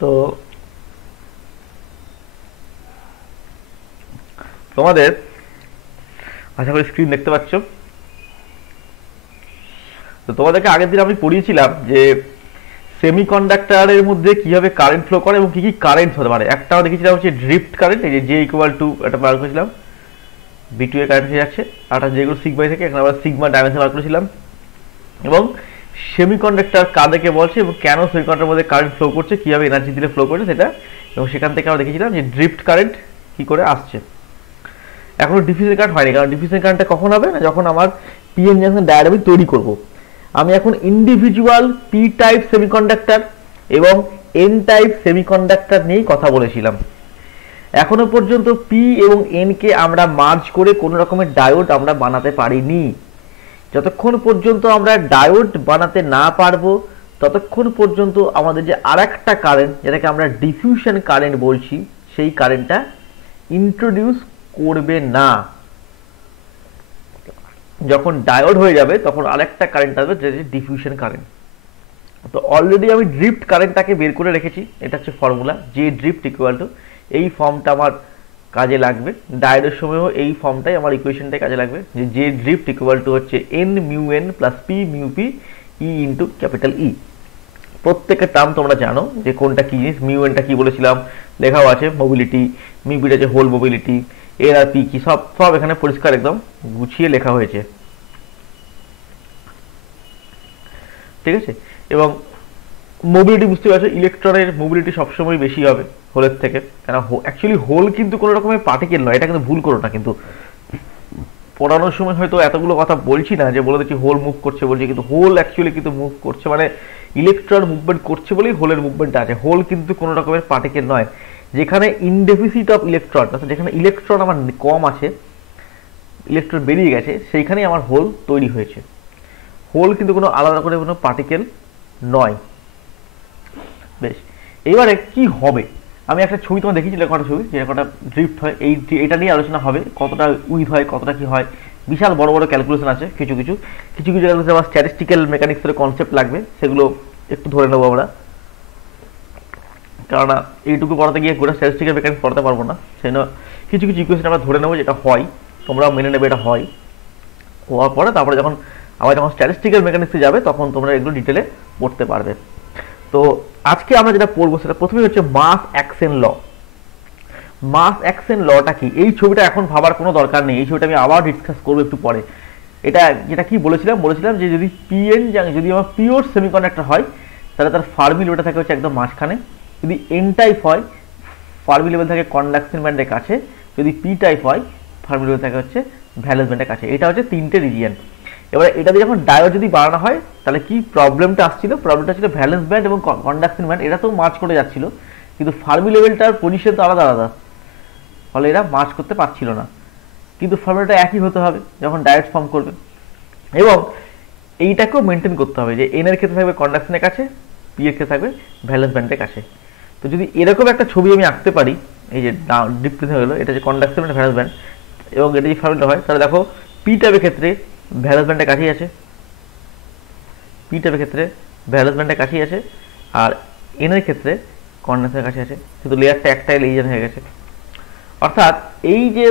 তো তোমাদের আশা করি স্ক্রিন দেখতে পাচ্ছ। তো তোমাদেরকে আগের দিন আমি পড়িয়েছিলাম যে সেমিকন্ডাক্টরের মধ্যে কিভাবে কারেন্ট ফ্লো করে এবং কি কি কারেন্ট হতে পারে। একটা দেখেছিলাম হচ্ছে ড্রিফট কারেন্ট, এই যে জে ইকুয়াল টু একটা বার করেছিলাম, বি টু এ কারেন্ট হয়ে যাচ্ছে, আর যেগুলো সিগমাই থেকে এখানে আমরা সিগমা ডাইমেনশন বার করেছিলাম। এবং সেমিকন্ডাক্টর কাদেরকে বলছে এবং কেন সেমিকন্ডাক্টরের মধ্যে কারেন্ট ফ্লো করছে, কিভাবে এনার্জি দিলে ফ্লো করছে সেটা, এবং সেখান থেকে আমরা দেখেছিলাম যে ড্রিফট কারেন্ট কি করে আসছে। এখনো ডিফিউশন কারেন্ট হয়নি, কারণ ডিফিউশন কারেন্টটা কখন হবে না, যখন আমার পিএন জাংশন ডায়াগ্রাম তৈরি করব। আমি এখন ইন্ডিভিজুয়াল পি টাইপ সেমিকন্ডাক্টর এবং এন টাইপ সেমিকন্ডাক্টর নিয়েই কথা বলেছিলাম। এখনো পর্যন্ত পি এবং এন কে আমরা মার্জ করে কোনো রকমের ডায়োড আমরা বানাতে পারিনি। যতক্ষণ পর্যন্ত আমরা ডায়োড বানাতে না পারবো ততক্ষণ পর্যন্ত আমাদের যে আরেকটা কারেন্ট, যেটাকে আমরা ডিফিউশন কারেন্ট বলছি, সেই কারেন্টটা ইন্ট্রোডিউস করবে না। যখন ডায়োড হয়ে যাবে তখন আরেকটা কারেন্ট আসবে, যেটা ডিফিউশন কারেন্ট। তো অলরেডি আমি ড্রিফট কারেন্টটাকে বের করে রেখেছি, এটা হচ্ছে ফর্মুলা, যে ড্রিফট ইকুয়াল টু, এই ফর্মটা আমার কাজে লাগবে। ডায়োডের সময়ও এই ফর্মটাই আমার ইকুয়েশনটাই কাজে লাগবে, যে জে ড্রিফট ইকুয়াল টু হচ্ছে N mu N plus P mu P E into capital ই। প্রত্যেকের টার্ম তোমরা জানো যে কোনটা কি জিনিস। মিউ এনটা কি বলেছিলাম, লেখাও আছে, মোবিলিটি, মিউ পিটা যে হোল মোবিলিটি, এর আর পি কি, সব সব এখানে পরিষ্কার একদম গুছিয়ে লেখা হয়েছে, ঠিক আছে। এবং মোবিলিটি বুঝতে পারছো, ইলেকট্রনের মোবিলিটি সবসময় বেশি হবে হোলের থেকে, কেন অ্যাকচুয়ালি হোল কিন্তু কোনো রকমের পার্টিকেল নয়, এটা কিন্তু ভুল করো না। কিন্তু পড়ানোর সময় হয়তো এতগুলো কথা বলছি না যে বলে দিচ্ছি হোল মুভ করছে বলছি, কিন্তু হোল অ্যাকচুয়ালি কিন্তু মুভ করছে, মানে ইলেকট্রন মুভমেন্ট করছে বলেই হোলের মুভমেন্ট আছে। হোল কিন্তু কোনো রকমের পার্টিকেল নয়। যেখানে ইনডেফিসিট অফ ইলেকট্রন, অর্থাৎ যেখানে ইলেকট্রন আমার কম আছে, ইলেকট্রন বেরিয়ে গেছে, সেইখানেই আমার হোল তৈরি হয়েছে। হোল কিন্তু কোনো আলাদা করে কোনো পার্টিকেল নয়। বেশ, এবারে কি হবে, আমি একটা ছবি তোমার দেখিয়েছিলাম, কটা ছবি, যে কটা ড্রিফট হয়, এটা নিয়ে আলোচনা হবে, কতটা উইথ হয়, কতটা কি হয়। বিশাল বড় বড় ক্যালকুলেশন আছে, কিছু কিছু ক্যালকুলেশন আবার স্ট্যাটিস্টিক্যাল মেকানিক্সের কনসেপ্ট লাগবে, সেগুলো একটু ধরে নেবো আমরা, কেননা এইটুকু পড়াতে গিয়ে গোটা স্ট্যাটিস্টিক্যাল মেকানিক্স পড়াতে পারবো না। সেই জন্য কিছু কিছু ইকুয়েশন আমরা ধরে নেবো যেটা হয়, তোমরাও মেনে নেবে এটা হয়। হওয়ার পরে তারপরে যখন স্ট্যাটিস্টিক্যাল মেকানিক্সে যাবে তখন তোমরা এগুলো ডিটেলে পড়তে পারবে। তো আজকে আমরা যেটা পড়বো সেটা প্রথমে হচ্ছে মাস অ্যাকশন ল। মাস অ্যাকশন লটা কি, এই ছবিটা এখন ভাবার কোনো দরকার নেই, এই ছবিটা আমি আবার ডিসকাস করবো একটু পরে। এটা যেটা কি বলেছিলাম যে যদি পিএন যদি আমার পিওর সেমিকন্ডাক্টর হয় তাহলে তার ফার্মি লেভেলটা থাকে হচ্ছে একদম মাঝখানে। যদি এন টাইপ হয় ফার্মি লেভেল থাকে কন্ডাকশন ব্যান্ডের কাছে, যদি পি টাইপ হয় ফার্মি লেভেল থাকে হচ্ছে ভ্যালেন্স ব্যান্ডের কাছে। এটা হচ্ছে তিনটে রিজিয়ন। এবারে এটা দিয়ে যখন ডায়োড যদি বাড়ানো হয় তাহলে কি প্রবলেমটা ছিল ভ্যালেন্স ব্যান্ড এবং কন্ডাকশন ব্যান্ড, এটা তো মার্চ করে যাচ্ছিল, কিন্তু ফার্মি লেভেলটার পজিশন তো আলাদা আলাদা, ফলে এরা মার্চ করতে পারছিল না। কিন্তু ফর্মুলাটা একই হতে হবে যখন ডায়োড ফর্ম করবে, এবং এইটাকেও মেনটেন করতে হবে যে এন এর ক্ষেত্রে থাকবে কন্ডাকশনের কাছে, পি এর ক্ষেত্রে থাকবে ভ্যালেন্স ব্যান্ডের কাছে। তো যদি এরকম একটা ছবি আমি আঁকতে পারি, এই যে ডিফারেন্স হয়ে গেলো, এটা যে কন্ডাকশন ব্যান্ড ভ্যালেন্স ব্যান্ড, এবং এটা যে ফর্মুলা হয়, তাহলে দেখো পি টাইপের ক্ষেত্রে ভ্যালেন্স ব্যান্ডের কাছেই আছে, পি টাইপের ক্ষেত্রে ভ্যালেন্স ব্যান্ডের কাছেই আছে, আর এন এর ক্ষেত্রে কন্ডাকশনের কাছে আছে, কিন্তু লেয়ারটা একটাই লেয়ার হয়ে গেছে। অর্থাৎ এই যে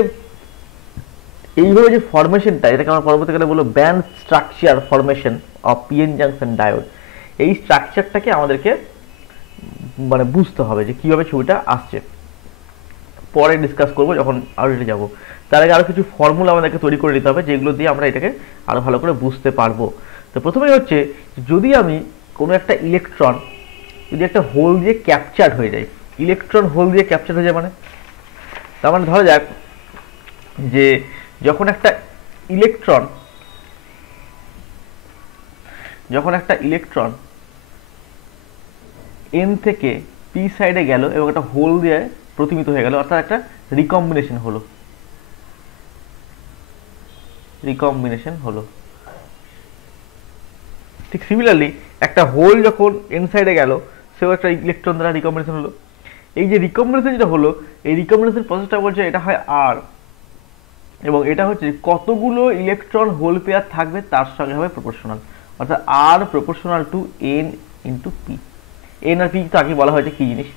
এইভাবে যে ফরমেশনটা, এটাকে আমরা পরবর্তীকালে বলবো band structure formation of PN junction diode. এই স্ট্রাকচারটাকে আমাদেরকে মানে বুঝতে হবে যে কিভাবে ছবিটা আসছে, পরে ডিসকাস করবো যখন আরো এটা যাবো। তার আগে আরো কিছু ফর্মুলা আমাদেরকে তৈরি করে নিতে হবে, যেগুলো দিয়ে আমরা এটাকে আরো ভালো করে বুঝতে পারবো। তো প্রথমেই হচ্ছে, যদি আমি কোনো একটা ইলেকট্রন যদি একটা হোল দিয়ে ক্যাপচার্ড হয়ে যায়, ইলেকট্রন হোল দিয়ে ক্যাপচার্ড হয়ে যায় মানে, তার মানে ধরা যাক যে যখন একটা ইলেকট্রন এন থেকে পি সাইডে গেল এবং একটা হোল দিয়ে প্রতিমিত হয়ে গেল, অর্থাৎ একটা রিকম্বিনেশন হলো। ঠিক সিমিলারলি একটা হোল যখন এন সাইডে গেল, সেও একটা ইলেকট্রন দ্বারা রিকম্বিনেশন হলো। এই যে রিকম্বিনেশন যেটা হলো, এই রিকম্বিনেশন প্রসেসটা বলছে এটা হয় আর, এবং এটা হচ্ছে কতগুলো ইলেকট্রন হোল পেয়ার থাকবে তার সঙ্গে হবে প্রপোর্শনাল, অর্থাৎ আর proportional to N into P. N আর পি তো আগে বলা হয়েছে কি জিনিস,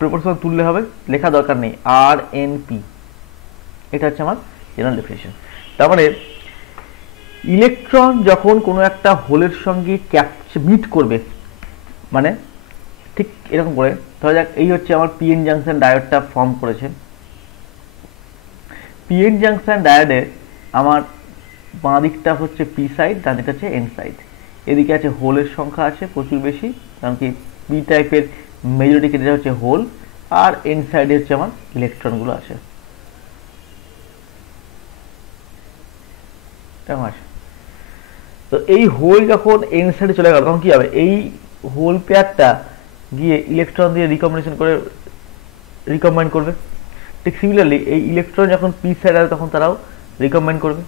প্রপোর্শনাল তুললে হবে, লেখা দরকার নেই, আর এন পি, এটা হচ্ছে আমার জেনারেল ডেফিনেশন। তার মানে ইলেকট্রন যখন কোনো একটা হোলের সঙ্গে মিট করবে, মানে ঠিক এরকম করে ধরা যাক এই হচ্ছে আমার পিএন জাংশন ডায়োডটা ফর্ম করেছে। পিএন জাংশন ডায়োডে আমার বাঁ দিকটা হচ্ছে পি সাইড, ডান দিকটা হচ্ছে এন সাইড। এদিকে আছে হোলের সংখ্যা আছে প্রচুর বেশি, কারণ কি পি টাইপের মেজরিটি কেটে হচ্ছে হোল, আর এন সাইডে হচ্ছে আমার ইলেকট্রনগুলো আছে। তো এই হোল যখন এন সাইডে চলে গেল তখন কি হবে, এই হোল পেয়ারটা গিয়ে ইলেকট্রন দিয়ে রিকম্বিনেশন করে রিকম্বাইন করবে। ঠিক সিমিলারলি এই ইলেকট্রন যখন পি সাইড আসবে তখন তারাও রিকম্বাইন করবে।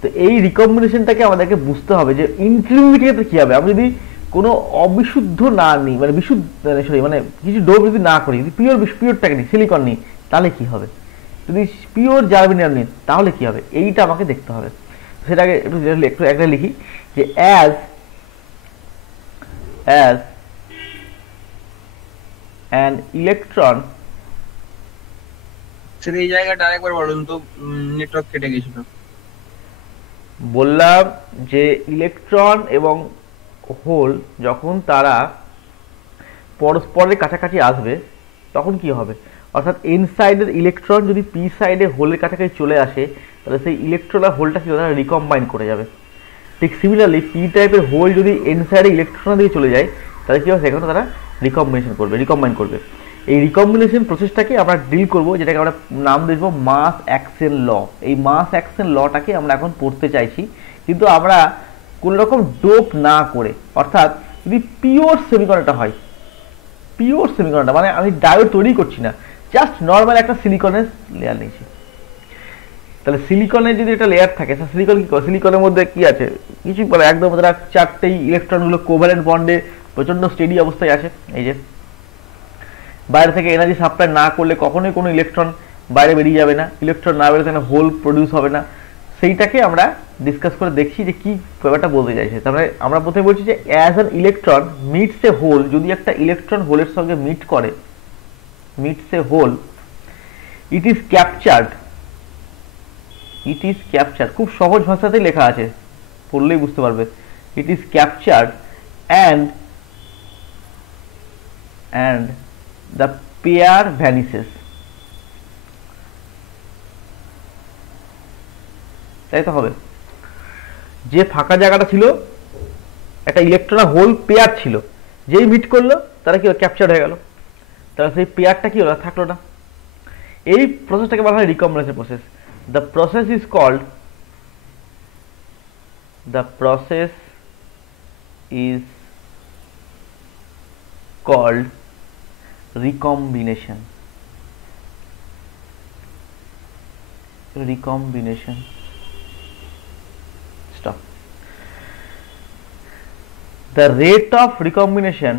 তো এই রিকম্বিনেশনটাকে আমাদেরকে বুঝতে হবে যে ইন্টারমিডিয়েটে কি হবে। আমি যদি কোনো অবিশুদ্ধ না নিই, মানে বিশুদ্ধ সরি মানে কিছু ডোপ যদি না করি, যদি পিওরটাকে নিই, সিলিকন নিই, তাহলে কি হবে, যদি পিওর জার্মেনিয়াম নিই তাহলে কি হবে, এইটা আমাকে দেখতে হবে। সেটাকে একটু একটা লিখি যে অ্যাজ অ্যান ইলেকট্রন, সেটা এই জায়গাটা আরেকবার বলুন তো, নেটওয়ার্ক কেটে গেছিল। বললাম যে ইলেকট্রন এবং হোল যখন তারা পরস্পরের কাছাকাছি আসবে তখন কি হবে, অর্থাৎ এন সাইডের ইলেকট্রন যদি পি সাইডে হোলের কাছাকাছি চলে আসে তাহলে সেই ইলেকট্রন আর হোলটা কি হবে, রিকম্বাইন করে যাবে। ঠিক সিমিলারলি পি টাইপের হোল যদি এন সাইডে ইলেকট্রন দিয়ে চলে যায় তাহলে কি হবে, সেখানে তারা রিকম্বাইন করবে। এই রিকম্বিনেশন প্রসেসটাকে আমরা ডিল করব, যেটাকে আমরা নাম দেব মাস অ্যাকশন ল। এই মাস অ্যাকশন লটাকে আমরা এখন পড়তে চাইছি, কিন্তু আমরা কোন রকম ডোপ না করে, অর্থাৎ যদি পিওর সেমিকন্ডাক্টর হয়, পিওর সেমিকন্ডাক্টর মানে আমি ডায়োড তৈরি করছি না, জাস্ট নর্মাল একটা সিলিকনের লেয়ার নিয়েছি। তাহলে সিলিকনের যদি একটা লেয়ার থাকে, সিলিকন কি করে, সিলিকনের মধ্যে কি আছে, কিছু বলে একদম তারা চারটেই ইলেকট্রনগুলো কোভ্যালেন্ট বন্ডে প্রচন্ড স্টেডি অবস্থায় আছে। এই যে বাইরে থেকে এনার্জি সাপ্লাই না করলে কখনোই কোনো ইলেকট্রন বাইরে বেরিয়ে যাবে না, ইলেকট্রন না বেরোলে সেখানে হোল প্রডিউস হবে না। সেইটাকে আমরা ডিসকাস করে দেখছি যে কি ব্যাপারটা বলতে চাইছে। তারপরে আমরা প্রথমে বলছি যে as an electron meets a hole, যদি একটা ইলেকট্রন হোলের সঙ্গে মিট করে, meets a hole, it is captured, খুব সহজ ভাষাতেই লেখা আছে, পড়লেই বুঝতে পারবে। It is captured and the pair vanishes, তাই তো হবে। যে ফাঁকা জায়গাটা ছিল, একটা ইলেকট্রন হোল পেয়ার ছিল, যেই মিট করলো তারা কি ক্যাপচার হয়ে গেল, তাহলে সেই পেয়ারটা কি হলো, থাকলো না। এই প্রসেসটাকে বলা হয় recombination process. The process is called recombination. Stop. The rate of recombination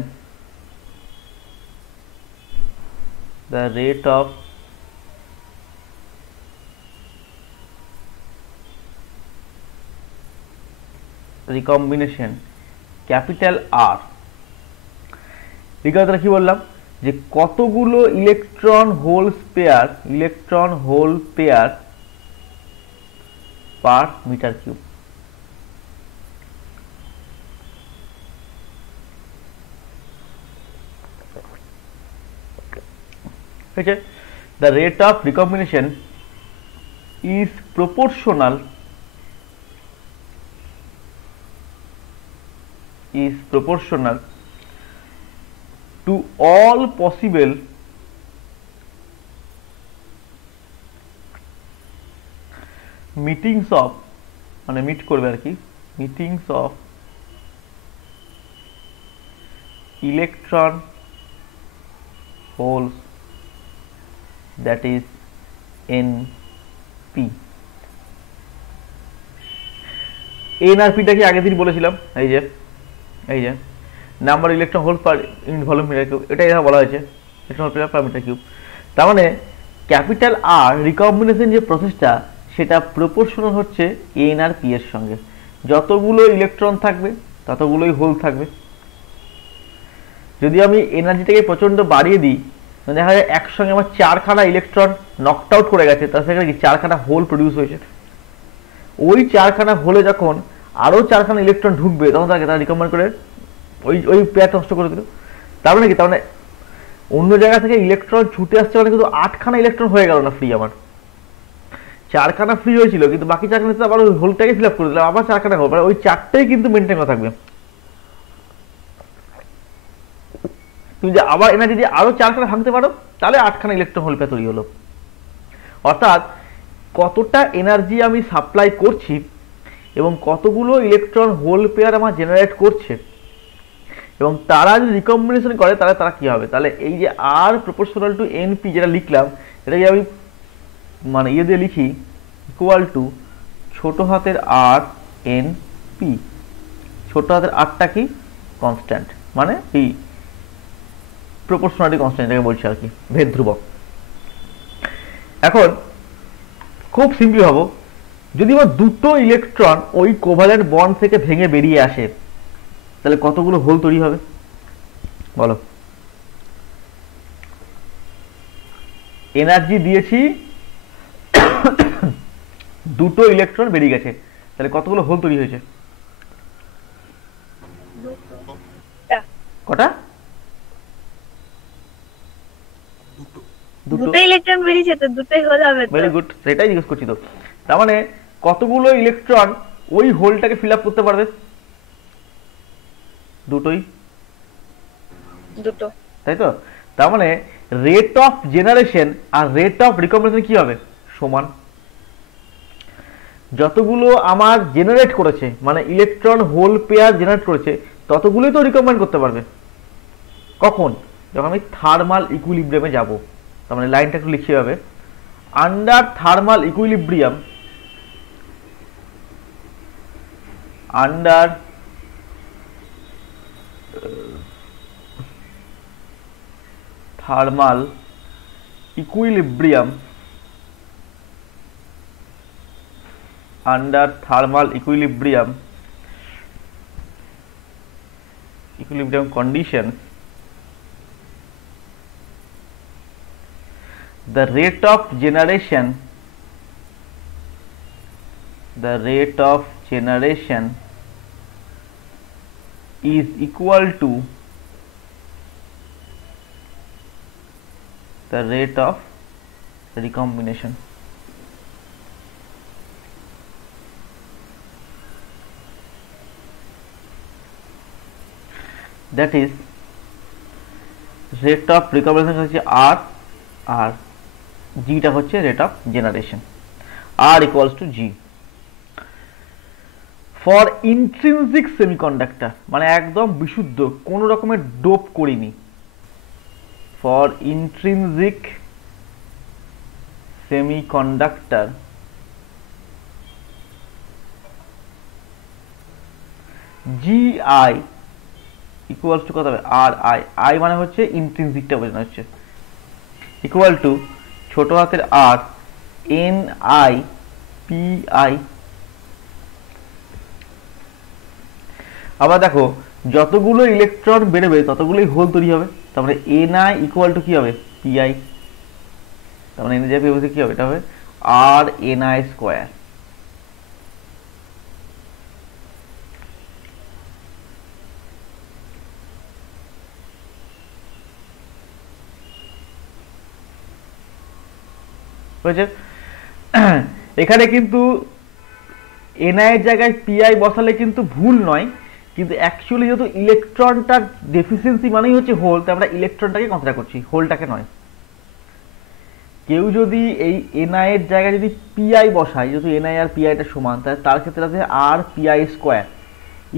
capital R, recombination কি বললাম, যে কতগুলো electron hole pair per metre cube. ঠিক আছে, the rate of recombination is proportional to all possible meetings of, মানে meet করবে আর কি, meetings of electron holes, that is NP। NRP-টা কি আগের দিন বলেছিলাম, এই যে number electron hole per unit volume metre cube, এটাই বলা হয়েছে electron hole per metre cube. তার মানে ক্যাপিটাল আর রিকম্বিনেশন যে প্রসেসটা সেটা প্রপোর্শনাল হচ্ছে NRP এর সঙ্গে। যতগুলো ইলেকট্রন থাকবে ততগুলোই হোল থাকবে। যদি আমি এনার্জিটাকে প্রচণ্ড বাড়িয়ে দিই, দেখা যায় একসঙ্গে আমার 4খানা ইলেকট্রন নকড আউট করে গেছে, তার সেখানে কি 4খানা হোল প্রডিউস হয়েছে। ওই 4খানা হোলে যখন আরও 4খানা ইলেকট্রন ঢুকবে তখন তারা রিকমেন্ড করে ওই পেয়ার নষ্ট করে দিল। তার মানে কি, তার মানে অন্য জায়গা থেকে ইলেকট্রন ছুটে আসছে, মানে কিন্তু 8খানা ইলেকট্রন হয়ে গেল না ফ্রি। আমার 4খানা ফ্রি হয়েছিল, কিন্তু বাকি 4খানা আবার ওই হোলটাকে ফিল আপ করে দিলাম, আবার 4খানা হোল, মানে ওই 4টেই কিন্তু মেনটেন করা থাকবে। তুমি যে আবার এনার্জি দিয়ে আরো 4খানা ভাঙতে পারো, তাহলে 8খানা ইলেকট্রন হোল পেয়ার তৈরি হলো। অর্থাৎ কতটা এনার্জি আমি সাপ্লাই করছি এবং কতগুলো ইলেকট্রন হোল পেয়ার আমার জেনারেট করছে, এবং তারা যদি রিকম্বিনেশন করে তাহলে তারা কি হবে। তাহলে এই যে আর প্রপোর্শনাল টু এনপি যেটা লিখলাম, এটাকে আমি মানে দিয়ে লিখি ইকুয়াল টু ছোট হাতের আর এন পি। ছোট হাতের আরটা কি, কনস্ট্যান্ট, মানে এই প্রপোর্শনালিটি কনস্ট্যান্ট যেটাকে বলছি আর কি, ভেদ ধ্রুবক। এখন খুব সিম্পলি ভাবো, যদি আমার দুটো ইলেকট্রন ওই কোভালেন্ট বন্ড থেকে ভেঙে বেরিয়ে আসে, তাহলে কতগুলো হোল তৈরি হবে বলো। এনার্জি দিয়েছি, দুটো ইলেকট্রন বেরিয়ে গেছে, তাহলে কতগুলো হোল তৈরি হয়েছে? কটা? দুটো ইলেকট্রন বেরিয়েছে, তো দুটোই হোল হবে। ভেরি গুড, সেটাই জিজ্ঞেস করছি তো। তার মানে কতগুলো ইলেকট্রন ওই হোলটাকে ফিল আপ করতে পারবে? দুটোই, দুটো, তাই তো। তার মানে রেট অফ জেনারেশন আর রেট অফ রিকম্বিনেশন কি হবে? সমান। যতগুলো আমার জেনারেট করেছে, মানে ইলেকট্রন হোল পেয়ার জেনারেট করেছে, ততগুলোই তো রিকম্বাইন করতে পারবে। কখন? যখন আমি থার্মাল ইকুইলিব্রিয়ামে যাব। তার মানে লাইনটা একটু লিখতে হবে, under thermal equilibrium, under thermal equilibrium, under thermal equilibrium conditions, the rate of generation is equal to the rate of recombination. That is rate of recombination হচ্ছে R, আর G টা হচ্ছে rate of generation, R equals to G. For intrinsic semiconductor, মানে একদম বিশুদ্ধ, কোনো রকমের dope করিনি, for intrinsic semiconductor GI equal to কত হবে? আর আই, আই মানে হচ্ছে ইন্ট্রিনসিকটা বোঝানো হচ্ছে, ইকুয়াল টু ছোট হাতের আর এন আই পি আই। আবার দেখো, যতগুলো ইলেকট্রন বেরোবে ততগুলোই হোল তৈরি হবে। তার মানে এন আই ইকুয়াল টু কি হবে? P I. তার মানে এন আই কি হবে? এটা হবে আর এন আই স্কোয়ার। এখানে কিন্তু এনআই এর জায়গায় পিআই বসালে কিন্তু ভুল নয়, কিন্তু অ্যাকচুয়ালি যেহেতু ইলেকট্রনটার ডেফিসিয়েন্সি মানেই হচ্ছে হোল, তাই আমরা ইলেকট্রনটাকে কনসিডার করছি, হোলটাকে নয়। কেউ যদি এই এনআই এর জায়গায় যদি পিআই বসায়, যেহেতু এনআই আর পিআইটা সমান, তাহলে তার ক্ষেত্রে আছে আর পিআই স্কোয়ার।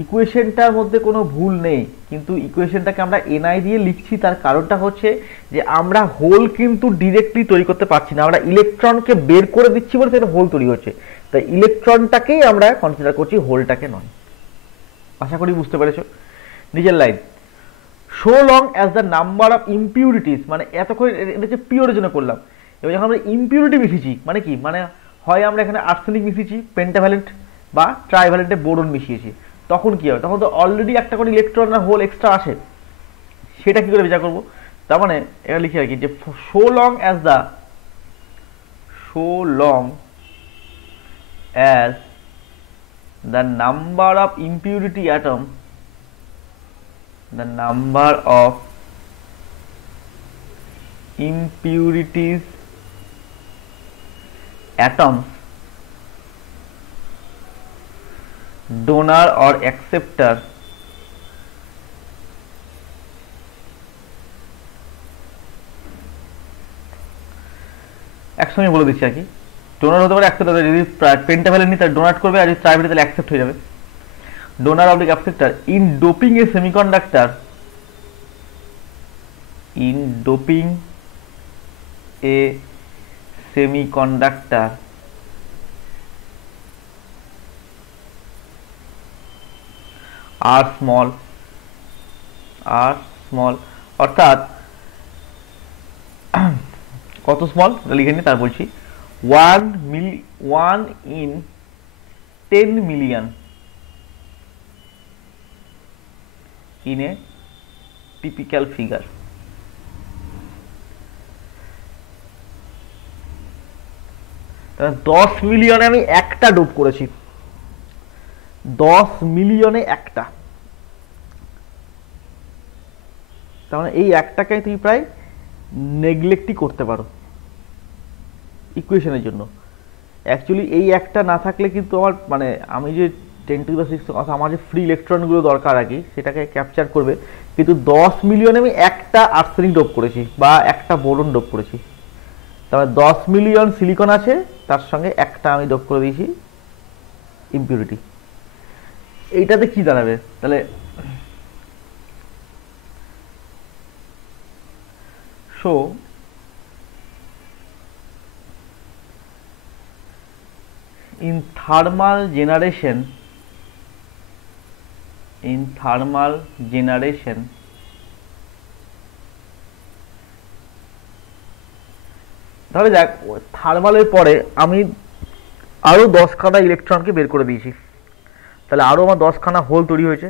ইকুয়েশনটার মধ্যে কোনো ভুল নেই, কিন্তু ইকুয়েশনটাকে আমরা এনআই দিয়ে লিখছি, তার কারণটা হচ্ছে যে আমরা হোল কিন্তু ডিরেক্টলি তৈরি করতে পারছি না, আমরা ইলেকট্রনকে বের করে দিচ্ছি বলে সেটা হোল তৈরি হচ্ছে, তাই ইলেকট্রনটাকেই আমরা কনসিডার করছি, হোলটাকে নয়। আশা করি বুঝতে পেরেছো। নিজের line, so long as the number of impurities, মানে এতক্ষণ এটা হচ্ছে পিওরের জন্য করলাম। এবার যখন আমরা ইম্পিউরিটি মিশিয়েছি, মানে কি, মানে হয় আমরা এখানে আর্সেনিক মিশিয়েছি পেন্টাভ্যালেন্ট, বা ট্রাইভ্যালেন্টে বোরন মিশিয়েছি, তখন কি হবে? তখন তো অলরেডি একটা করে ইলেকট্রন আর হোল এক্সট্রা আসে, সেটা কি করে বিচার করব? তার মানে এটা লিখে রাখি যে so long as the number of impurity atoms donor or acceptor একসঙ্গে বলে দিচ্ছি আর কি, ডোনার হতে পারে অ্যাকসেপ্ট হতে পারে, যদি পেন্টাভ্যালেন্ট নি তাহলে ডোনাট করবে, আর যদি ট্রাইভ্যালেন্ট তাহলে অ্যাকসেপ্ট হয়ে যাবে। Donor oblique acceptor in doping a semiconductor are small অর্থাৎ কত স্মল লিখে নি তার বলছি, 1 in 10 million in a typical figure। তাহলে 10 মিলিয়নে আমি একটা ডোপ করেছি, 10 মিলিয়নে একটা, তার মানে এই একটাকে তুমি প্রায় নেগলেক্টই করতে পারো ইকুয়েশনের জন্য। অ্যাকচুয়ালি এই একটা না থাকলে কিন্তু আমার মানে আমি যে 10⁶ আমার যে ফ্রি ইলেকট্রনগুলো দরকার আর কি সেটাকে ক্যাপচার করবে, কিন্তু 10 মিলিয়নে আমি একটা আর্সেনিক ডোপ করেছি বা একটা বোরন ডোপ করেছি, তাহলে 10 মিলিয়ন সিলিকন আছে, তার সঙ্গে একটা আমি ডোপ করে দিয়েছি ইম্পিউরিটি। এইটাতে কি দাঁড়াবে তাহলে? So in thermal generation ধরে যাক থার্মালের পরে আমি আরো 10খানা ইলেকট্রনকে বের করে দিয়েছি, তাহলে আরো আমার 10খানা হোল তৈরি হয়েছে,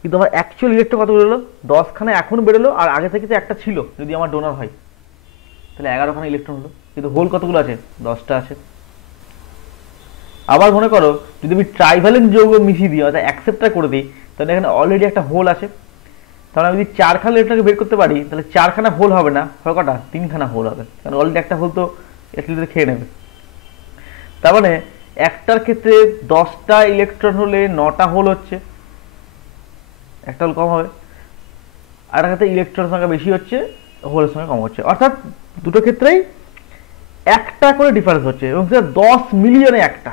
কিন্তু আমার অ্যাকচুয়াল ইলেকট্রন কত বেরোলো? 10খানা এখন বেরোলো, আর আগে থেকে তো একটা ছিল যদি আমার ডোনার হয়, তাহলে 11খানা ইলেকট্রন হলো, কিন্তু হোল কতগুলো আছে? 10টা আছে। আবার মনে করো যদি আমি ট্রাইভ্যালেন্ট যৌগ মিশিয়ে দিই অর্থাৎ অ্যাকসেপ্টার করে দিই, তাহলে এখানে অলরেডি একটা হোল আছে, তাহলে আমি যদি 4খানা ইলেকট্রনকে বের করতে পারি তাহলে 4খানা হোল হবে না, হয় কটা? 3খানা হোল হবে, কারণ অলরেডি একটা হোল তো অ্যাটলিস্ট খেয়ে নেবে। তার মানে একটার ক্ষেত্রে 10টা ইলেকট্রন হলে 9টা হোল হচ্ছে, একটা হোল কম হবে, আর একটা ক্ষেত্রে ইলেকট্রনের সংখ্যা বেশি হচ্ছে, হোলের সংখ্যা কম হচ্ছে, অর্থাৎ দুটো ক্ষেত্রেই একটা করে ডিফারেন্স হচ্ছে, এবং সেটা 10 মিলিয়নে একটা।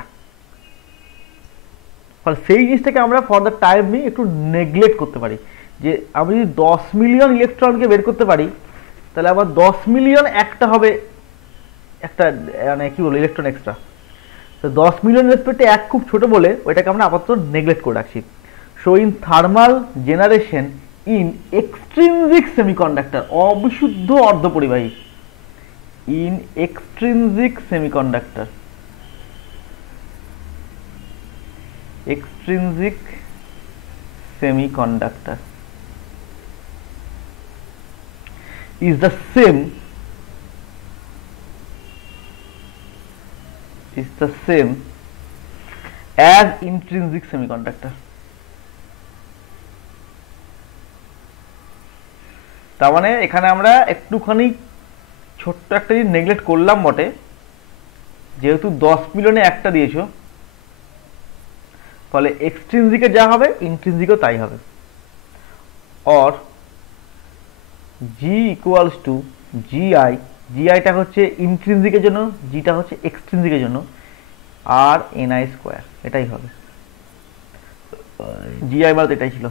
ফলে সেই জিনিসটাকে আমরা ফর দ্য টাইম বিং একটু নেগলেক্ট করতে পারি, যে আমি যদি 10 মিলিয়ন ইলেকট্রনকে বের করতে পারি তাহলে আবার 10 মিলিয়ন একটা হবে একটা মানে কি বলবো ইলেকট্রন এক্সট্রা, তো 10 মিলিয়ন রেসপেক্টে এক খুব ছোট বলে ওইটাকে আমরা আপাতত নেগলেক্ট করে রাখছি। So in thermal generation in extrinsic semiconductor, অবিশুদ্ধ অর্ধপরিবাহী, in extrinsic semiconductor is the same as intrinsic semiconductor। তার মানে এখানে আমরা একটুখানি ছোট্ট একটা জিনিস নেগলেক্ট করলাম বটে, যেহেতু 10 মিলিয়নে একটা দিয়েছো, ফলে এক্সট্রিনজিকে যা হবে ইন্ট্রিনজিকেও তাই হবে, or G equals to GI, জিআইটা হচ্ছে ইন্ট্রিনজিকের জন্য, জিটা হচ্ছে এক্সট্রিনজিকের জন্য, আর এনআই স্কোয়ার, এটাই হবে। জিআই বলতে এটাই ছিল।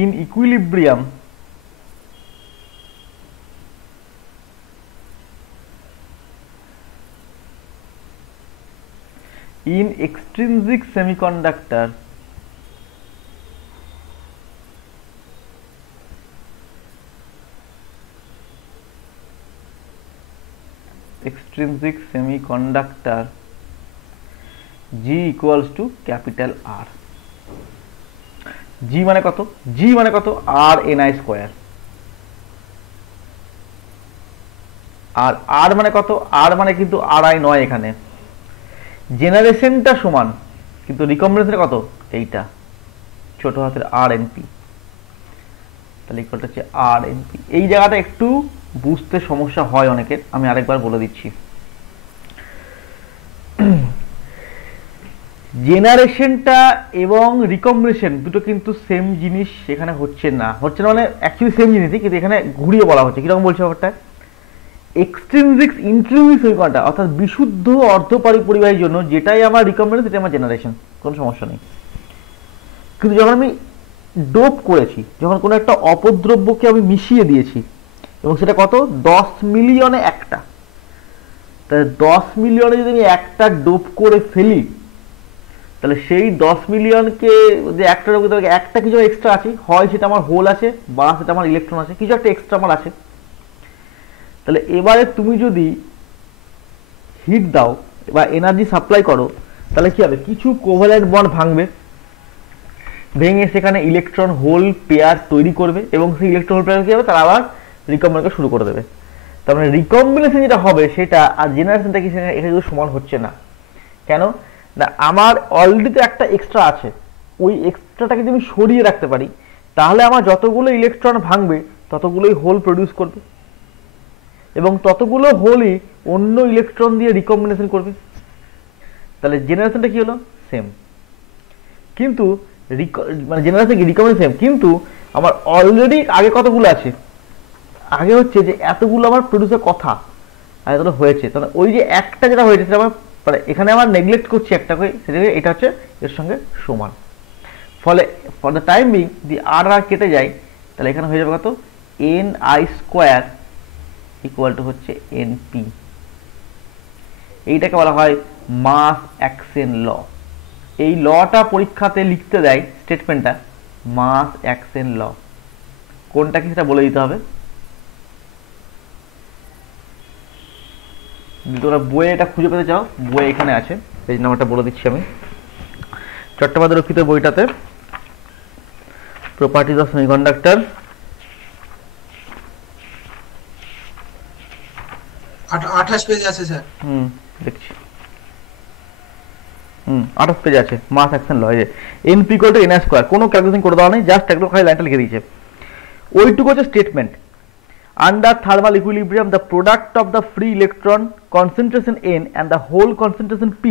In equilibrium in extrinsic semiconductor G equals to capital R. G মানে কত? জি মানে কত? আর এন আই স্কোয়ার। আর আর মানে কত? আর মানে কিন্তু আর আই নয়, এখানে জেনারেশনটা সমান, কিন্তু রিকম্বিনেশন কত? এইটা ছোট হাতের আর এন পি। তাহলে ইকুয়ালটা হচ্ছে আর এন পি। এই জায়গাটা একটু বুঝতে সমস্যা হয় অনেকের, আমি আরেকবার বলে দিচ্ছি। জেনারেশনটা এবং রিকম্বিনেশন দুটো কিন্তু সেম জিনিস এখানে হচ্ছে না মানে অ্যাকচুয়ালি সেম জিনিসই, কিন্তু এখানে ঘুরিয়ে বলা হচ্ছে। কিরকম বলছে ব্যাপারটা? এক্সট্রিনজিক ইন্ট্রিনজিক সমীকরণটা অর্থাৎ বিশুদ্ধ অর্ধপরিবাহীর জন্য যেটাই আমার রিকম্বিনেশন সেটাই আমার জেনারেশন, কোনো সমস্যা নেই। কিন্তু যখন আমি ডোপ করেছি, যখন কোনো একটা অপদ্রব্যকে আমি মিশিয়ে দিয়েছি এবং সেটা কত? 10 মিলিয়নে একটা, তাহলে 10 মিলিয়নে যদি আমি একটা ডোপ করে ফেলি, তাহলে সেই 10 মিলিয়নকে যে একটা ডোপ করতে একটা কিছু এক্সট্রা আছে, হয় সেটা আমার হোল আছে বা সেটা আমার ইলেকট্রন আছে, কিছু একটা এক্সট্রা আমার আছে। তাহলে এবারে তুমি যদি হিট দাও বা এনার্জি সাপ্লাই করো, তাহলে কি হবে? কিছু কোভ্যালেন্ট বন্ড ভাঙবে, ভেঙে সেখানে ইলেকট্রন হোল পেয়ার তৈরি করবে এবং সেই ইলেকট্রন হোল পেয়ার কি হবে? তারা আবার রিকম্বিনেশন শুরু করে দেবে। তার মানে রিকম্বিনেশন যেটা হবে সেটা আর জেনারেশনটা কি এখানে সমান হচ্ছে না। কেন না? আমার অলরেডি তো একটা এক্সট্রা আছে, ওই এক্সট্রাটাকে যদি আমি সরিয়ে রাখতে পারি, তাহলে আমার যতগুলো ইলেকট্রন ভাঙবে ততগুলোই হোল প্রডিউস করবে এবং ততগুলো হোলই অন্য ইলেকট্রন দিয়ে রিকম্বিনেশন করবে। তাহলে জেনারেশনটা কি হলো? সেম। কিন্তু মানে জেনারেশন কি রিকম্বিনেশন সেম, কিন্তু আমার অলরেডি আগে কতগুলো আছে? আগে হচ্ছে যে এতগুলো আমার প্রডিউসের কথা আর এতগুলো হয়েছে, তাহলে ওই যে একটা যেটা হয়েছে সেটা আমার মানে এখানে আমার নেগলেক্ট করছি একটা করে, সেটাকে এটা হচ্ছে এর সঙ্গে সমান। ফলে ফর দ্য টাইম বিং যদি আর আর কেটে যায়, তাহলে এখানে হয়ে যাবে কত? N I square equal to হচ্ছে এন পি। এইটাকে বলা হয় মাস অ্যাকশন ল। এই লটা পরীক্ষাতে লিখতে দেয়, স্টেটমেন্টটা মাস অ্যাকশন ল। কোনটা কি সেটা বলে দিতে হবে। যদি তোমরা বইয়ে এটা খুঁজে পেতে চাও, বই এখানে আছে, পেজ নাম্বারটা বলে দিচ্ছি আমি। চট্টোপাধ্যায় বইটাতে প্রপার্টিজ অফ সেমিকন্ডাক্টর 28 পেজ আছে স্যার। দেখছি 28 পেজ আছে মাস অ্যাকশন ল। এই যে NP equal to NR square, কোনো ক্যালকুলেশন করে দেওয়া নেই, জাস্ট একদম খালি লাইনটা লিখে দিয়েছে। ওইটুকু হচ্ছে statement. Under thermal equilibrium, the product of the free electron concentration N and the whole concentration P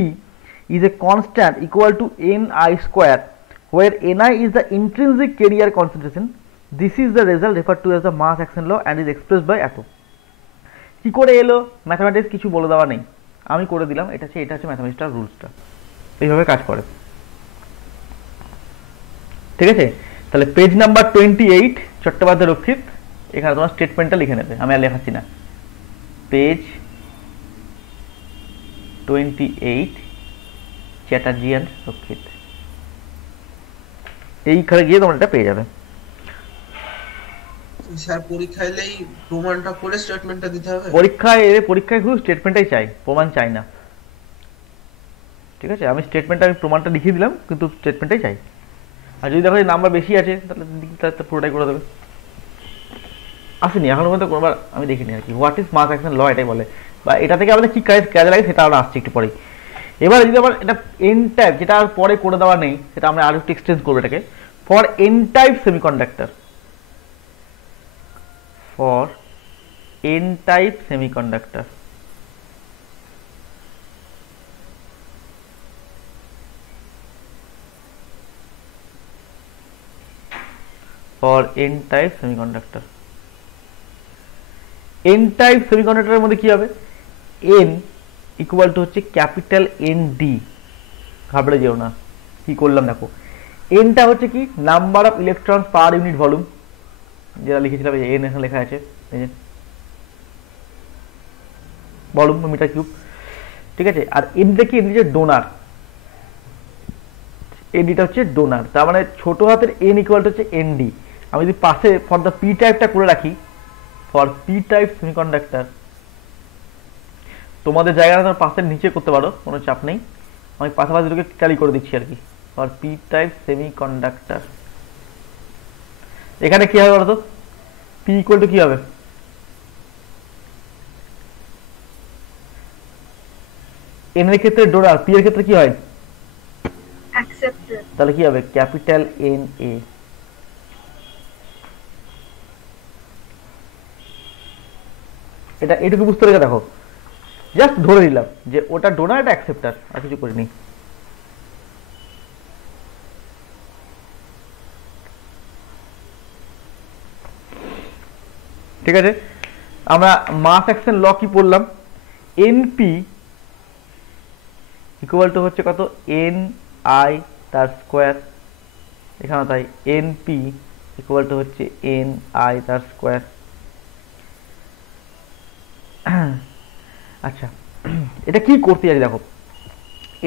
is a constant equal to Ni square, where Ni is the intrinsic carrier concentration. This is the result referred to as the mass action law and is expressed by atom. কি করে এলো mathematics কিছু বলে দেওয়া নেই, আমি করে দিলাম। এটা হচ্ছে ম্যাথমেটিক্সটার রুলসটা, এইভাবে কাজ করে। ঠিক আছে, তাহলে পেজ নাম্বার 28 চট্টোপাধ্যায় রক্ষিত, এখানে তোমার স্টেটমেন্টটা লিখে নেবে, আমি আর লেখাচ্ছি না। পেজ 28 চ্যাটার্জি অ্যান্ড রক্ষিত, এইখানে গিয়ে তোমরা এটা পেয়ে যাবে। স্যার পরীক্ষায় এলেই প্রমাণটা করে স্টেটমেন্টটা দিতে হবে? পরীক্ষায় শুধু স্টেটমেন্টটাই চাই, প্রমাণ চাই না। ঠিক আছে, আমি প্রমাণটা লিখিয়ে দিলাম, কিন্তু স্টেটমেন্টটাই চাই। আর যদি দেখো নাম্বার বেশি আছে তাহলে পুরোটাই করে দেবে। আসেনি এখন পর্যন্ত কোনোবার, আমি দেখিনি আর কি। হোয়াট ইজ মাস অ্যাকশন ল এটাই বলে, বা এটা থেকে আমাদের কি কাজে লাগে সেটা আমরা আসছি একটু পরেই। এবার যদি আবার এটা এন টাইপ, যেটা আর পরে করে দেওয়া নেই, সেটা আমরা আরো একটু এক্সটেন্ড করবো এটাকে। For N type semiconductor, for N type semiconductor, for N type semiconductor. N type সেমিকন্ডাক্টরের মধ্যে কি হবে? এন ইকুয়াল টু হচ্ছে ক্যাপিটাল এন ডি। ঘাবড়ে যেও না, কি করলাম দেখো। এনটা হচ্ছে কি? Number of electrons per unit volume, যেটা লিখেছিলাম এন এখানে লেখা আছে, এই যে ভলিউম মিটার কিউব। ঠিক আছে, আর এনটা কি? এন হচ্ছে ডোনার, এনডিটা হচ্ছে ডোনার। তার মানে ছোট হাতের এন ইকুয়াল টু হচ্ছে এন ডি। আমি যদি পাশে ফর দ্য পি টাইপটা করে রাখি, ফর পি টাইপ সেমিকন্ডাক্টর, তোমাদের জায়গাটা পাশের নিচে করতে পারো, কোনো চাপ নেই। আমি পাশাপাশি দুটোকে ট্যালি করে দিচ্ছি আর কি। আর পি টাইপ সেমিকন্ডাক্টর, এখানে কি হবে বলতো, পি ইকুয়াল টু কি হবে, এন এর ক্ষেত্রে ডোনার, পি এর ক্ষেত্রে কি হয়, অ্যাকসেপ্টেড। তাহলে কি হবে ক্যাপিটাল এন এ। এটা এটুকু বুঝতে রেখে দেখো, জাস্ট ধরে নিলাম যে ওটা ডোনার, এটা অ্যাকসেপ্টার, আর কিছু করিনি। ঠিক আছে, আমরা মাস অ্যাকশন ল কি পড়লাম, এনপি ইকুয়াল টু হচ্ছে কত, এন আই তার স্কোয়ার, এখানে তাই এনপি ইকুয়াল টু হচ্ছে এন আই তার স্কোয়ার। আচ্ছা, এটা কি করতে যাচ্ছি দেখো,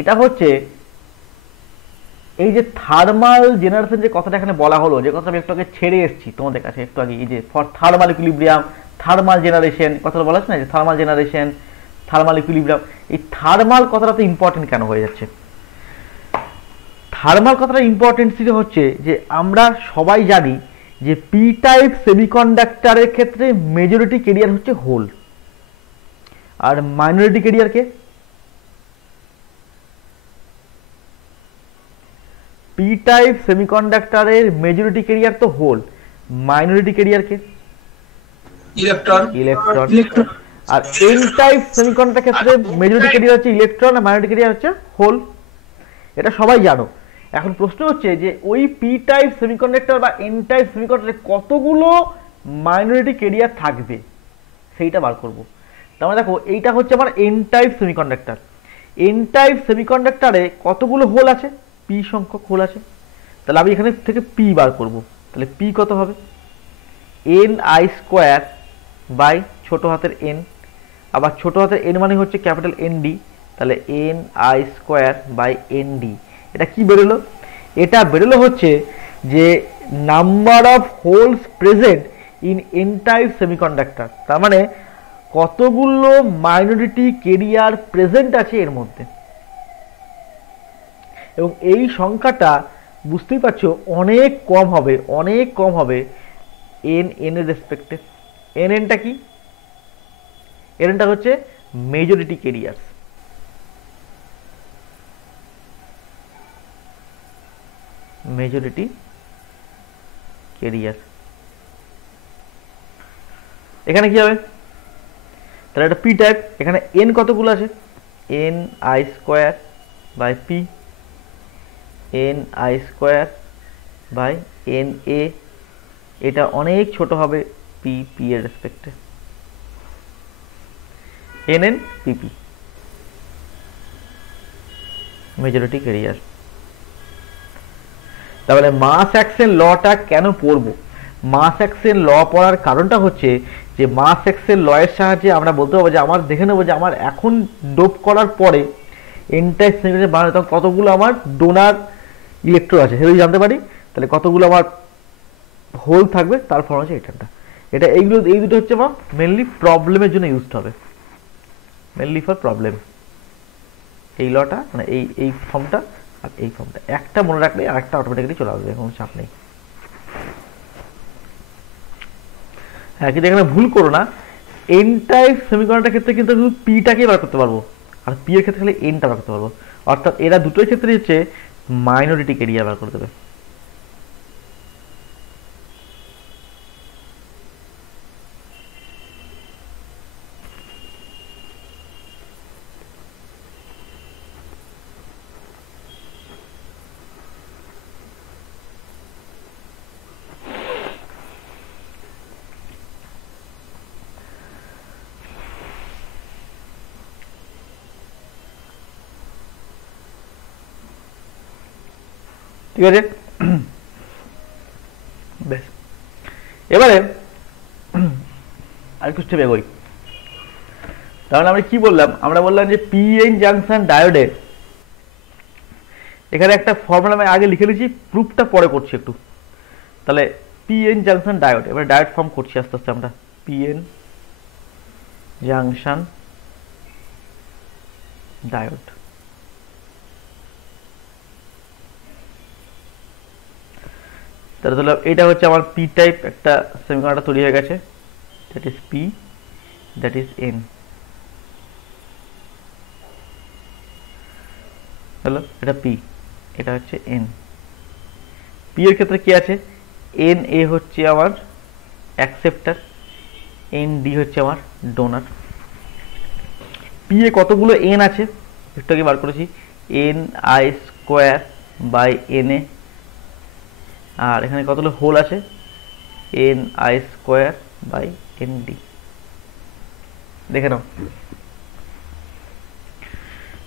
এটা হচ্ছে এই যে থার্মাল জেনারেশন যে কথাটা এখানে বলা হলো, যে কথা আমি একটু আগে ছেড়ে এসেছি তোমাদের কাছে একটু আগে, এই যে for thermal equilibrium, thermal generation কথাটা বলা আছে না, যে থার্মাল জেনারেশন, থার্মাল ইকুইলিব্রিয়াম, এই থার্মাল কথাটা তো ইম্পর্টেন্ট কেন হয়ে যাচ্ছে, থার্মাল কথাটা ইম্পর্টেন্ট হচ্ছে যে আমরা সবাই জানি যে পি টাইপ সেমিকন্ডাক্টরের ক্ষেত্রে মেজরিটি কেরিয়ার হচ্ছে হোল, আর মাইনরিটি কেরিয়ার কে, পি টাইপ সেমিকন্ডাক্টরের মেজরিটি কেরিয়ার তো হোল, মাইনরিটি কেরিয়ার কে, ইলেকট্রন। ইলেকট্রন। আর এন টাইপ সেমিকন্ডাক্টরের ক্ষেত্রে মেজরিটি কেরিয়ার হচ্ছে ইলেকট্রন, আর মাইনরিটি কেরিয়ার হচ্ছে হোল, এটা সবাই জানো। এখন প্রশ্ন হচ্ছে যে ওই পি টাইপ সেমিকন্ডাক্টর বা এন টাইপ সেমিকন্ডাক্টরে কতগুলো মাইনরিটি কেরিয়ার থাকবে সেইটা বার করব। তার মানে দেখো এইটা হচ্ছে আমার N type semiconductor, N type সেমিকন্ডাক্টরে কতগুলো হোল আছে, পি সংখ্যক হোল আছে, তাহলে আমি এখানে থেকে পি বার করব। তাহলে পি কত হবে, এন আই স্কোয়ার বাই ছোট হাতের এন, আবার ছোট হাতের এন মানে হচ্ছে ক্যাপিটাল এন ডি, তাহলে n I square by N D. এটা কি বেরোলো, এটা বেরোলো হচ্ছে যে number of holes present in n type semiconductor, তার মানে কতগুলো মাইনরিটি কেরিয়ার প্রেজেন্ট আছে এর মধ্যে, এবং এই সংখ্যাটা বুঝতেই পারছো অনেক কম হবে, অনেক কম হবে এন এর রেসপেক্টে। এনটা কি, এনটা হচ্ছে মেজরিটি কেরিয়ার, মেজরিটি কেরিয়ার। এখানে কি হবে, তাহলে এটা পি টাইপ, এখানে এন কতগুলো আছে, N I square by P, N I square by N A, এটা অনেক ছোট হবে পি, পি এর রেসপেক্টে, N N P P, majority carrier. তাহলে মাস অ্যাকশন লটা কেন পড়বো, মাস অ্যাকশন ল পড়ার কারণটা হচ্ছে যে মাস অ্যাকশন ল এর সাহায্যে আমরা বলতে পারবো যে আমার দেখে নেবো যে আমার এখন ডোপ করার পরে এনটাইপ সেমিকন্ডাক্টর বানানো তখন কতগুলো আমার ডোনার ইলেকট্রন আছে সেটা জানতে পারি, তাহলে কতগুলো আমার হোল থাকবে তার ফর্ম হচ্ছে এটা। এটা এইগুলো, এই দুটো হচ্ছে আমার মেনলি প্রবলেমের জন্য ইউজড হবে, মেনলি ফর প্রবলেম। এই লটা মানে এই ফর্মটা আর এই ফর্মটা একটা মনে রাখলে আর একটা অটোমেটিক্যালি চলে আসবে, কোনো চাপ নেই। হ্যাঁ, কিন্তু এখানে ভুল করো না, এন টাইপ সেমিকন্ডাক্টরের ক্ষেত্রে কিন্তু শুধু পিটাকে বার করতে পারবো, আর পি এর ক্ষেত্রে খালি এনটা বার করতে পারবো, অর্থাৎ এরা দুটোর ক্ষেত্রে হচ্ছে মাইনরিটি কেরিয়ার বার করে দেবে। ঠিক আছে, বেশ, এবারে আর একটু স্টেপ এগোই। তাহলে আমরা কি বললাম, আমরা বললাম যে পি এন জাংশন ডায়োডে এখানে একটা ফর্মুলা আমি আগে লিখে নিয়েছি, প্রুফটা পরে করছি একটু। তাহলে পি এন জাংশন ডায়োড, এবার ডায়োড ফর্ম করছি আস্তে আস্তে আমরা, পি এন জাংশন ডায়োড। তাহলে এটা হচ্ছে আমার পি টাইপ একটা সেমিকন্ডাক্টর তৈরি হয়ে গেছে, that is P, that is an. হলো এটা পি, এটা হচ্ছে এন। পি এর ক্ষেত্রে কি আছে, এন এ হচ্ছে আমার অ্যাকসেপ্টার, এন ডি হচ্ছে আমার ডোনার। পি এ কতগুলো এন আছে একটু আগে বার করেছি, N I square by N A, আর এখানে কতগুলো হোল আছে, N I square by N D. দেখে নাও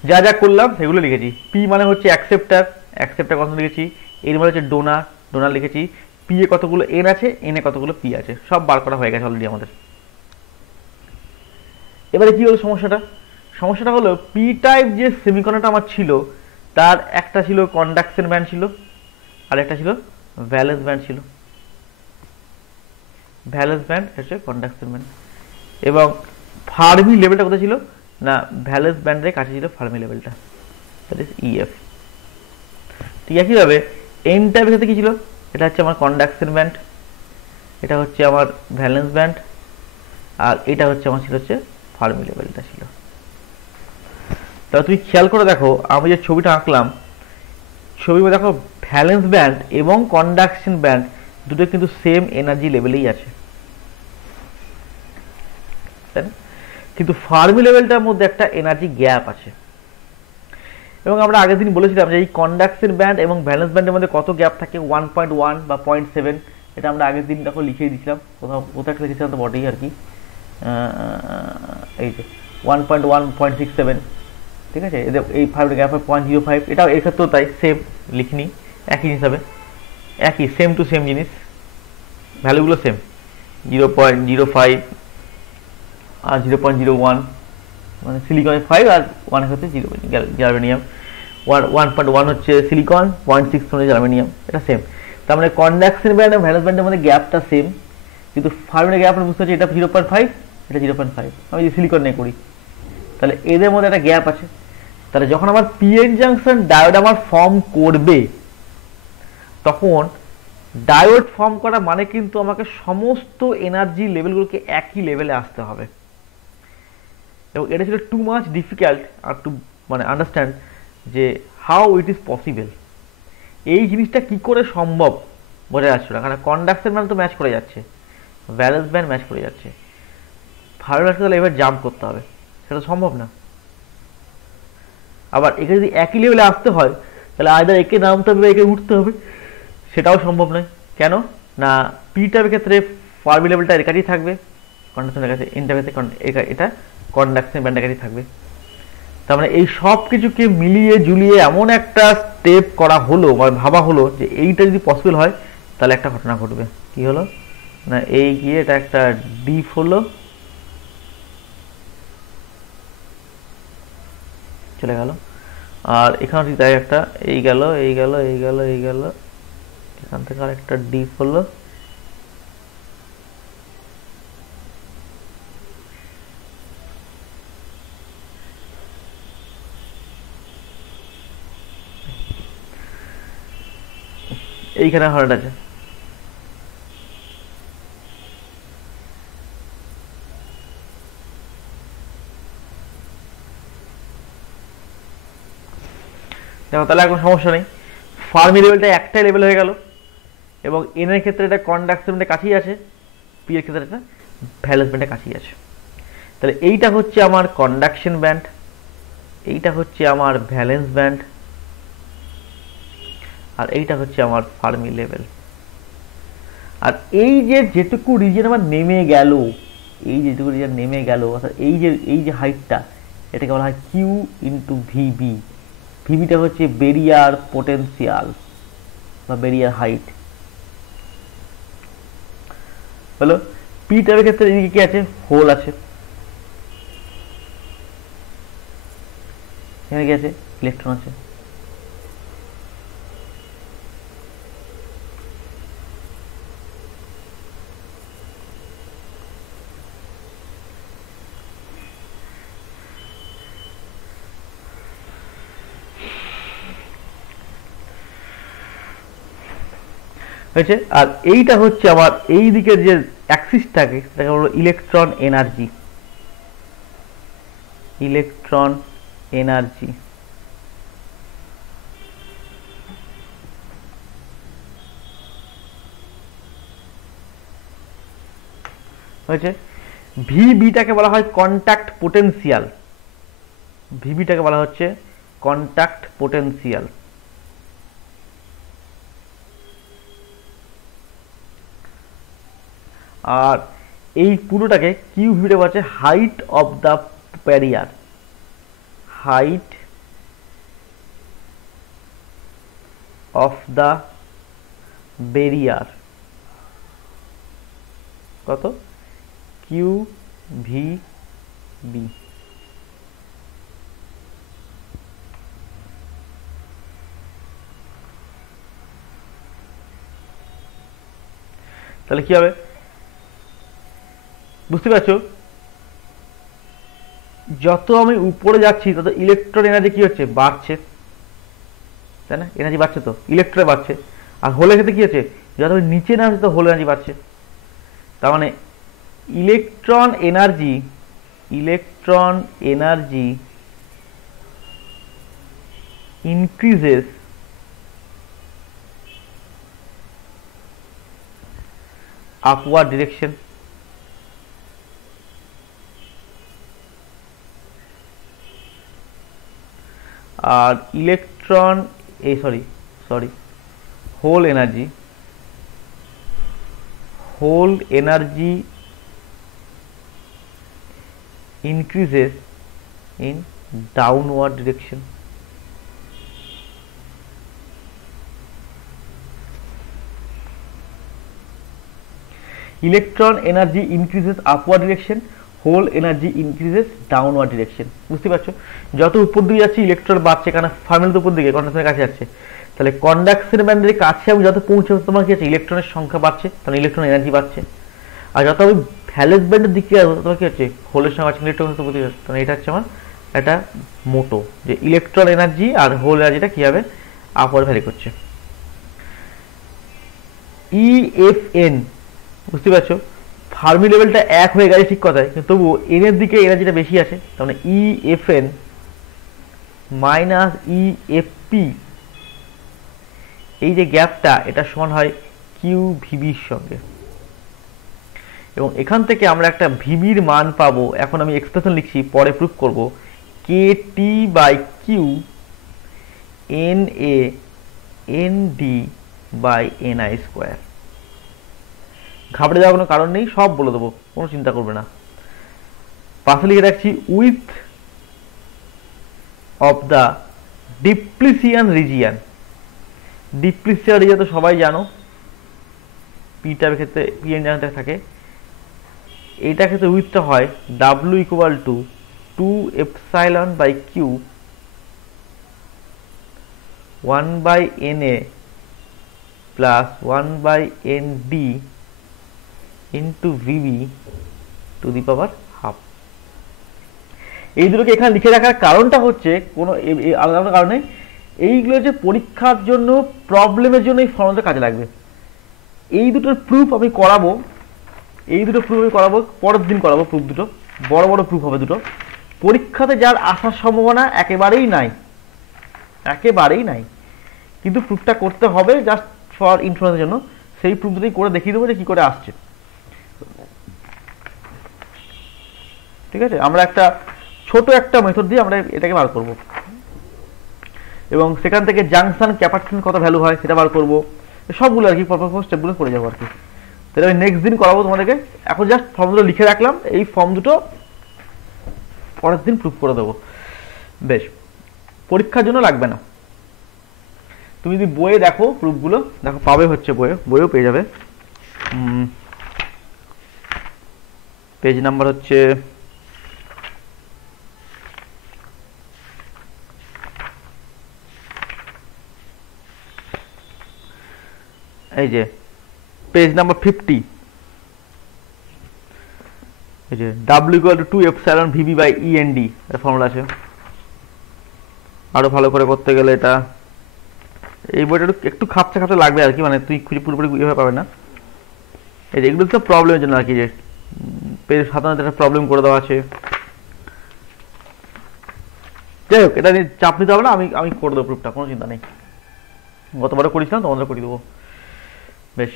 যা যা করলাম সেগুলো লিখেছি। পি মানে হচ্ছে অ্যাকসেপ্টার, অ্যাকসেপ্টার কত লিখেছি, এন মানে হচ্ছে ডোনার, ডোনার লিখেছি, পি এ কতগুলো এন আছে, এন এ কতগুলো পি আছে, সব বার করা হয়ে গেছে অলরেডি আমাদের। এবারে কি হলো সমস্যাটা, সমস্যাটা হলো পি টাইপ যে সেমিকন্ডাক্টর আমার ছিল তার একটা ছিল কন্ডাকশন ব্যান্ড ছিল, আর একটা ছিল ভ্যালেন্স ব্যান্ড ছিল। ভ্যালেন্স ব্যান্ড হচ্ছে কন্ডাকশন ব্যান্ড, এবং ফার্মি লেভেলটা কোথায় ছিল না ভ্যালেন্স ব্যান্ডের কাছে ছিল ফার্মি লেভেলটা, দ্যাট ইজ ইএফ। ঠিক একইভাবে এন টাইপের সাথে কি ছিল, এটা হচ্ছে আমার কন্ডাকশন ব্যান্ড, এটা হচ্ছে আমার ভ্যালেন্স ব্যান্ড, আর এটা হচ্ছে আমার ছিল হচ্ছে ফার্মি লেভেলটা ছিল। তাহলে তুমি খেয়াল করে দেখো আমি যে ছবিটা আঁকলাম, ছবিতে দেখো ভ্যালেন্স ব্যান্ড এবং কন্ডাকশন ব্যান্ড দুটো কিন্তু সেম এনার্জি লেভেলেই আছে, তাই না? কিন্তু ফার্মি লেভেলটার মধ্যে একটা এনার্জি গ্যাপ আছে, এবং আমরা আগের দিন বলেছিলাম যে এই কন্ডাকশন ব্যান্ড এবং ভ্যালেন্স ব্যান্ডের মধ্যে কত গ্যাপ থাকে, 1.1 বা 0.7। এটা আমরা আগের দিন দেখো লিখিয়ে দিয়েছিলাম, কোথাও একটা লিখেছিলাম তো বটেই আর কি, এই যে 1.1 0.67, ঠিক আছে। এদের এই ফাইভ গ্যাপ 0.05, এটাও এর ক্ষেত্রেও তাই সেম লিখিনি একই হিসাবে, একই সেম টু সেম জিনিস, ভ্যালুগুলো সেম, 0.05 আর 0.01, মানে সিলিকনের 5 আর 1 হচ্ছে জার্মেনিয়াম, 1.1 হচ্ছে সিলিকন, 0.6 হচ্ছে জার্মেনিয়াম, এটা সেম। তার মানে কন্ডাকশন ব্যান্ড এবং ভ্যালেন্স ব্যান্ডের মধ্যে গ্যাপটা সেম, কিন্তু ফার্মের গ্যাপ বুঝতে হচ্ছে এটা 0.5, এটা 0.5, আমি যদি সিলিকন নিয়ে করি তাহলে এদের মধ্যে একটা গ্যাপ আছে। তাহলে যখন আমার পিএন জাংশন ডায়োড আমার ফর্ম করবে, তখন ডায়োড ফর্ম করা মানে কিন্তু আমাকে সমস্ত এনার্জি লেভেলগুলোকে একই লেভেলে আসতে হবে, এবং এটা ছিল টু মাচ ডিফিকাল্ট আর টু মানে আন্ডারস্ট্যান্ড যে হাউ ইট ইজ পসিবল, এই জিনিসটা কি করে সম্ভব বোঝা যাচ্ছে না, কারণ কন্ডাকশন ব্যান্ড তো ম্যাচ করে যাচ্ছে, ভ্যালেন্স ব্যান্ড ম্যাচ করে যাচ্ছে, ফার্মের ব্যান্ডকে তাহলে এবার জাম্প করতে হবে, সেটা সম্ভব না। আবার একে যদি একই লেভেলে আসতে হয় তাহলে আইদার একে নামতে হবে একে উঠতে হবে, সেটাও সম্ভব নয়। কেন না পি টাইপের ক্ষেত্রে ফার্মি লেভেলটা এর কাছেই থাকবে, কন্ডাকশনের কাছে, এন টাইপের ক্ষেত্রে এটা কন্ডাকশন ব্যান্ডের কাছেই থাকবে। তার মানে এই সব কিছুকে মিলিয়ে ঝুলিয়ে এমন একটা স্টেপ করা হলো মানে ভাবা হলো যে এইটা যদি পসিবল হয় তাহলে একটা ঘটনা ঘটবে। কি হলো না এই গিয়ে এটা একটা ডিপ হলো, চলে গেল, আর এখানে ঠিক তাই একটা এই গেল এই গেল এই গেল এই গেল, এখান থেকে আর একটা ডিপ হলো, এইখানে হার্ট আছে। দেখো তাহলে এখন সমস্যা নেই, ফার্মি লেভেলটা একটাই লেভেল হয়ে গেল, এবং এন এর ক্ষেত্রে এটা কন্ডাকশন ব্যান্ডের কাছেই আছে, পি এর ক্ষেত্রে এটা ভ্যালেন্স ব্যান্ডের কাছেই আছে। তাহলে এইটা হচ্ছে আমার কন্ডাকশন ব্যান্ড, এইটা হচ্ছে আমার ভ্যালেন্স ব্যান্ড, আর এইটা হচ্ছে আমার ফার্মি লেভেল। আর এই যে যেটুকু রিজন আমার নেমে গেল, এই যেটুকু রিজন নেমে গেল অর্থাৎ এই যে হাইটটা, এটাকে বলা হয় কিউ ইন্টু ভিবি। ভিবিটা হচ্ছে বেরিয়ার পোটেন্সিয়াল বা বেরিয়ার হাইট হলো। পি টাইপের ক্ষেত্রে এদিকে কি আছে, হোল আছে, এখানে কি আছে, ইলেকট্রন আছে। হয়েছে। আর এইটা হচ্ছে আমার এই দিকের যে অ্যাক্সিসটাকে সেটাকে বলবো ইলেকট্রন এনার্জি। ইলেকট্রন এনার্জি হয়েছে। ভিবিটাকে বলা হয় কন্ট্যাক্ট পোটেনশিয়াল। ভিবিটাকে বলা হচ্ছে কন্ট্যাক্ট পোটেনশিয়াল। আর এই পুরোটাকে কিউ ভিটা বলছে height of the barrier. Height of the barrier কত? Q V B. তাহলে কি হবে বুঝতে পারছো? যত আমি উপরে যাচ্ছি তত ইলেকট্রন এনার্জি কি হচ্ছে? বাড়ছে, তাই না? এনার্জি বাড়ছে, তো ইলেকট্রন বাড়ছে। আর হোলের ক্ষেত্রে কি হচ্ছে? যত আমি নিচে নামছি তো হোল এনার্জি বাড়ছে। তার মানে electron energy increases upward direction। আর electron hole energy increases in downward direction। Electron energy increases upward direction, hole energy increases downward direction. বুঝতে পারছো? যত উপর দিকে যাচ্ছে ইলেকট্রন বাড়ছে, কারণ ফার্মিল উপর দিকে কন্ডাকশনের কাছে যাচ্ছে। তাহলে কন্ডাকশন ব্যান্ডের কাছে আমি যত পৌঁছাবো তোমার কি আছে? ইলেকট্রনের সংখ্যা বাড়ছে, তাহলে ইলেকট্রন এনার্জি বাড়ছে। আর যত আমি ভ্যালেন্স ব্যান্ডের দিকে যাবো তোমার কি হচ্ছে? হোলের সংখ্যা বাড়ছে, ইলেকট্রন উপর দিকে যাচ্ছে। তাহলে এটা হচ্ছে আমার একটা মোটো যে ইলেকট্রন এনার্জি আর হোল এনার্জিটা কি হবে? আপওয়ার্ড ভ্যারি করছে। ইএফএন বুঝতে পারছো? ফার্মি লেভেলটা এক হয়ে গেছে ঠিক কথাই, কিন্তু তবুও এন এর দিকে এনার্জিটা বেশি আছে। তার মানে ইএফএন মাইনাস ইএফপি, এই যে গ্যাপটা এটা সমান হয় কিউ ভিবির সঙ্গে। এবং এখান থেকে আমরা একটা ভিবির মান পাবো। এখন আমি এক্সপ্রেশন লিখছি, পরে প্রুফ করব। K T by Q N A N D by N I square. ঘাবড়ে যাওয়ার কোনো কারণ নেই, সব বলে দেবো, কোনো চিন্তা করবে না। পাশে লিখে রাখছি width of the depletion region. Depletion region তো সবাই জানো, পিটার ক্ষেত্রে পিএন জানাতে থাকে। এইটার ক্ষেত্রে উইথটা হয় W equal to 2 epsilon by q 1 by N A plus 1 by N D into VB to the power half. এই দুটোকে এখানে লিখে রাখার কারণটা হচ্ছে কোনো আলাদা কারণে, এইগুলো যে পরীক্ষার জন্য প্রবলেমের জন্য এই ফর্মুলাটা কাজে লাগবে। এই দুটোর প্রুফ আমি করাবো, পরের দিন করাবো। প্রুফ দুটো বড় বড় প্রুফ হবে দুটো। পরীক্ষাতে যার আসার সম্ভাবনা একেবারেই নাই, কিন্তু প্রুফটা করতে হবে জাস্ট ফর ইনফরমেশনের জন্য। সেই প্রুফ দুটোই করে দেখিয়ে দেবো যে কি করে আসছে। ঠিক আছে? আমরা একটা ছোট একটা মেথড দিয়ে আমরা এটাকে বার করব, এবং সেখান থেকে জাংশন ক্যাপাসিট্যান্স কত ভ্যালু হয় সেটা বার করব। সবগুলো আর কি পরপর স্টেপগুলো করে যাবো আর কি। তাহলে আমি নেক্সট দিন করাবো তোমাদেরকে। এখন জাস্ট ফর্ম দুটো লিখে রাখলাম, এই ফর্ম দুটো পরের দিন প্রুফ করে দেবো। বেশ, পরীক্ষার জন্য লাগবে না। তুমি যদি বইয়ে দেখো প্রুফগুলো, দেখো পাবে হচ্ছে বইয়েও পেয়ে যাবে। পেজ নাম্বার হচ্ছে এই যে পেজ নাম্বার 50। এই যে W equal to 2 epsilon VB by END এর ফর্মুলা আছে। আরো ভালো করে করতে গেলে এটা এই বইটা একটু খাপচা খাপচা লাগবে আর কি, মানে তুই খুঁজে পুরোপুরি এভাবে পাবে না। এই যে এগুলো তো প্রবলেমের জন্য আর কি, যে পেজ সাধারণত একটা প্রবলেম করে দেওয়া আছে। যাই হোক, এটা নিয়ে চাপ নিতে হবে না, আমি আমি করে দেবো প্রুফটা, কোনো চিন্তা নেই। গতবারও করেছিলাম, তোমাদের করে দেবো। বেশ,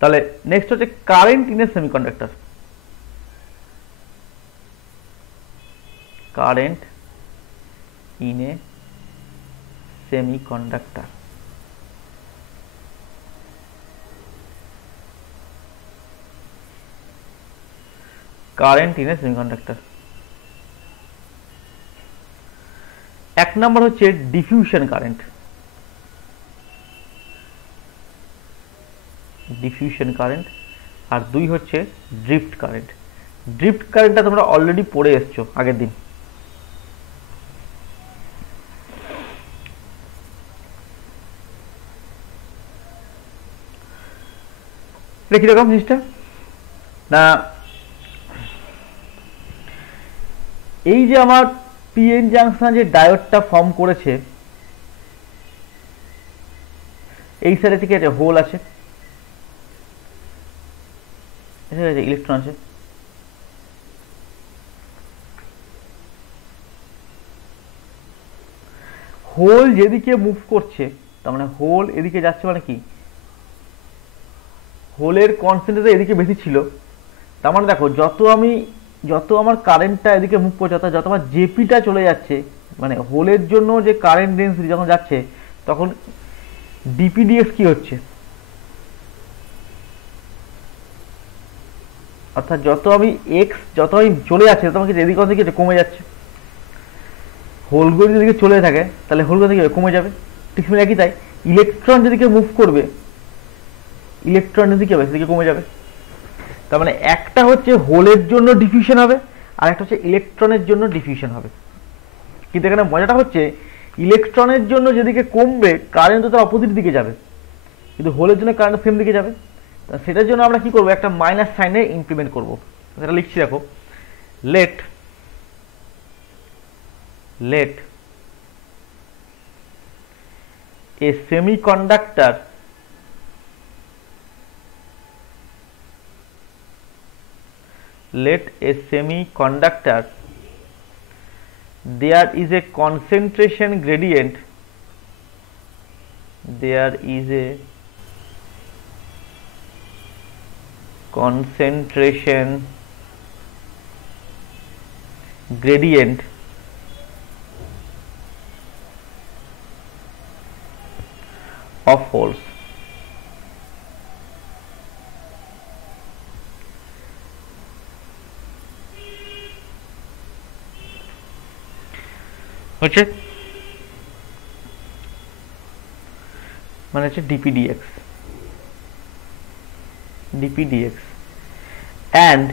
তাহলে নেক্সট হচ্ছে current in a semiconductor. Current in a semiconductor. Current in a semiconductor. এক নম্বর হচ্ছে ডিফিউশন কারেন্ট। Diffusion current. আর দুই হচ্ছে ড্রিফট কারেন্ট। ড্রিফট কারেন্টটা তোমরা অলরেডি পড়ে এসছো আগের দিন। এটা কিরকম জিনিসটা না, এই যে আমার পিএন জাংশন যে ডায়োডটা ফর্ম করেছে, এই সাইডে থেকে একটা হোল আছে, ইলেকট্রন আছে, হোল যেদিকে মুভ করছে, তার মানে হোল এদিকে যাচ্ছে, মানে কি হোলের কনসেন্ট্রেশন এদিকে বেশি ছিল। তার মানে দেখো, যত আমার কারেন্টটা এদিকে মুভ করছে, অর্থাৎ যত আমার জেপিটা চলে যাচ্ছে, মানে হোলের জন্য যে কারেন্ট ডেন্সিটি যখন যাচ্ছে, তখন ডিপিডিএক্স কি হচ্ছে, অর্থাৎ যত আমি চলে যাচ্ছে, তত আমাকে এদিকে থেকে কমে যাচ্ছে। হোলগুলো যদি চলে থাকে, তাহলে হোলগুলো থেকে কমে যাবে। ঠিক একই তাই, ইলেকট্রন যেদিকে মুভ করবে, ইলেকট্রন এদিকে হবে, সেদিকে কমে যাবে। তার মানে একটা হচ্ছে হোলের জন্য ডিফিউশন হবে, আর একটা হচ্ছে ইলেকট্রনের জন্য ডিফিউশন হবে। কিন্তু এখানে মজাটা হচ্ছে, ইলেকট্রনের জন্য যেদিকে কমবে, কারেন্ট তো তার অপোজিট দিকে যাবে, কিন্তু হোলের জন্য কারেন্ট সেম দিকে যাবে। সেটার জন্য আমরা কি করবো, একটা মাইনাস সাইনে ইমপ্লিমেন্ট করবো। সেটা লিখছি, দেখো, let a semiconductor there is a concentration gradient, of holes. হচ্ছে মানে হচ্ছে dpdx and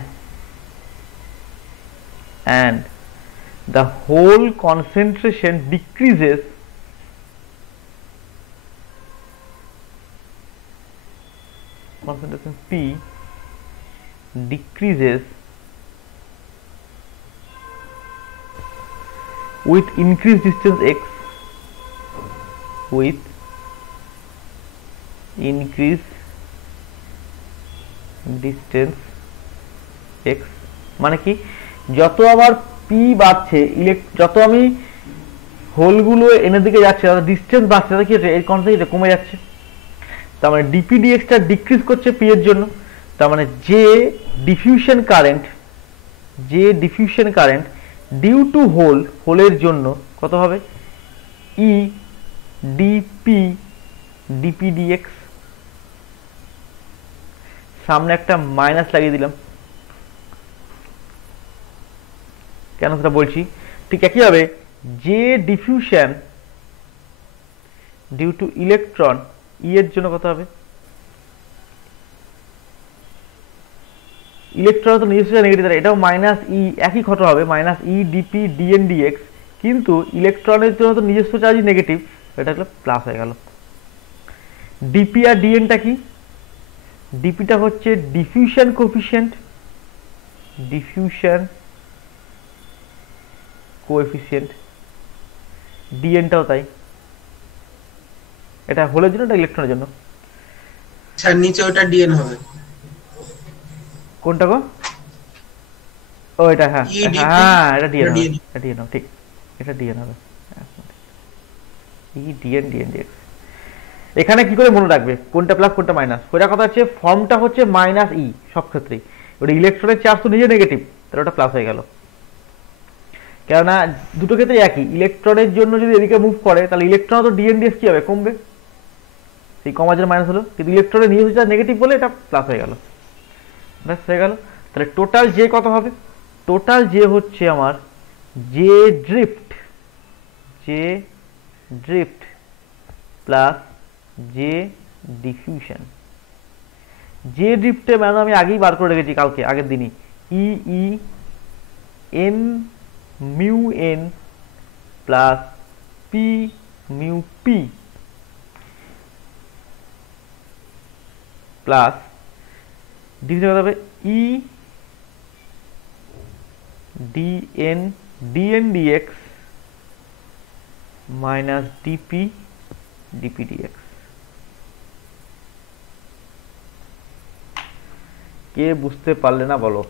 the whole concentration decreases P decreases with increased distance x, মানে কি, যত আবার পি বাড়ছে, যত আমি হোলগুলো এনে দিকে যাচ্ছে, ডিস্টেন্স বাড়ছে, কি হচ্ছে, এই কনসেন্ট্রেশন কমে যাচ্ছে। তার মানে ডিপিডিএক্সটা ডিক্রিজ করছে পি এর জন্য। তার মানে যে ডিফিউশন কারেন্ট ডিউ টু হোলের জন্য কত হবে, ই ডিপিডিএক্স। সামনে একটা মাইনাস লাগিয়ে দিলাম, কেন সেটা বলছি। ঠিক একই হবে, যে ডিফিউশন ডিউ টু ইলেকট্রন, ই এর জন্য কত হবে, ইলেকট্রন তো নিজস্ব নেগেটিভ, এটাও মাইনাস ই, একই ঘটনা হবে, minus E DP DNA dx. কিন্তু ইলেকট্রনের জন্য তো নিজস্ব চার্জই নেগেটিভ, এটা হলো প্লাস হয়ে গেল। ডিপি আর ডিএনটা কি, ডিপিটা হচ্ছে ডিফিউশন কোএফিশিয়েন্ট, ডিএনটাও তাই। এটা হোলের জন্য, এটা ইলেকট্রনের জন্য। আচ্ছা নিচে ওটা ডিএন হবে। কোনটা গো? ও এটা, হ্যাঁ EDP হ্যাঁ এটা ডিএন হবে, DN এটা ডিএন হবে, ঠিক, এটা ডিএন হবে। E DN DN dx. এখানে কি করে মনে রাখবে কোনটা প্লাস কোনটা মাইনাস? ওটা কথা হচ্ছে ফর্মটা হচ্ছে মাইনাস ই সব ক্ষেত্রেই। ওটা ইলেকট্রনের চার্জ তো নিজে নেগেটিভ, তাহলে ওটা প্লাস হয়ে গেল। কেননা দুটো ক্ষেত্রে একই, ইলেকট্রনের জন্য যদি এদিকে মুভ করে তাহলে ইলেকট্রন তো ডিএন ডিএক্স কি হবে, কমবে, সেই কমাজের মাইনাস হলো, কিন্তু ইলেকট্রনের নিয়ে হচ্ছে নেগেটিভ বলে এটা প্লাস হয়ে গেল, ব্যাস হয়ে গেল। তাহলে টোটাল জে কত হবে? টোটাল জে হচ্ছে আমার J drift, J drift plus J diffusion. J ড্রিফটে মানে আমি আগেই বার করে রেখেছি কালকে, আগের দিনই, E E N mu N plus P mu P plus diffusion কত হবে? E DN DN DX minus DP DP DX. কে বুঝতে পারলে না বলো?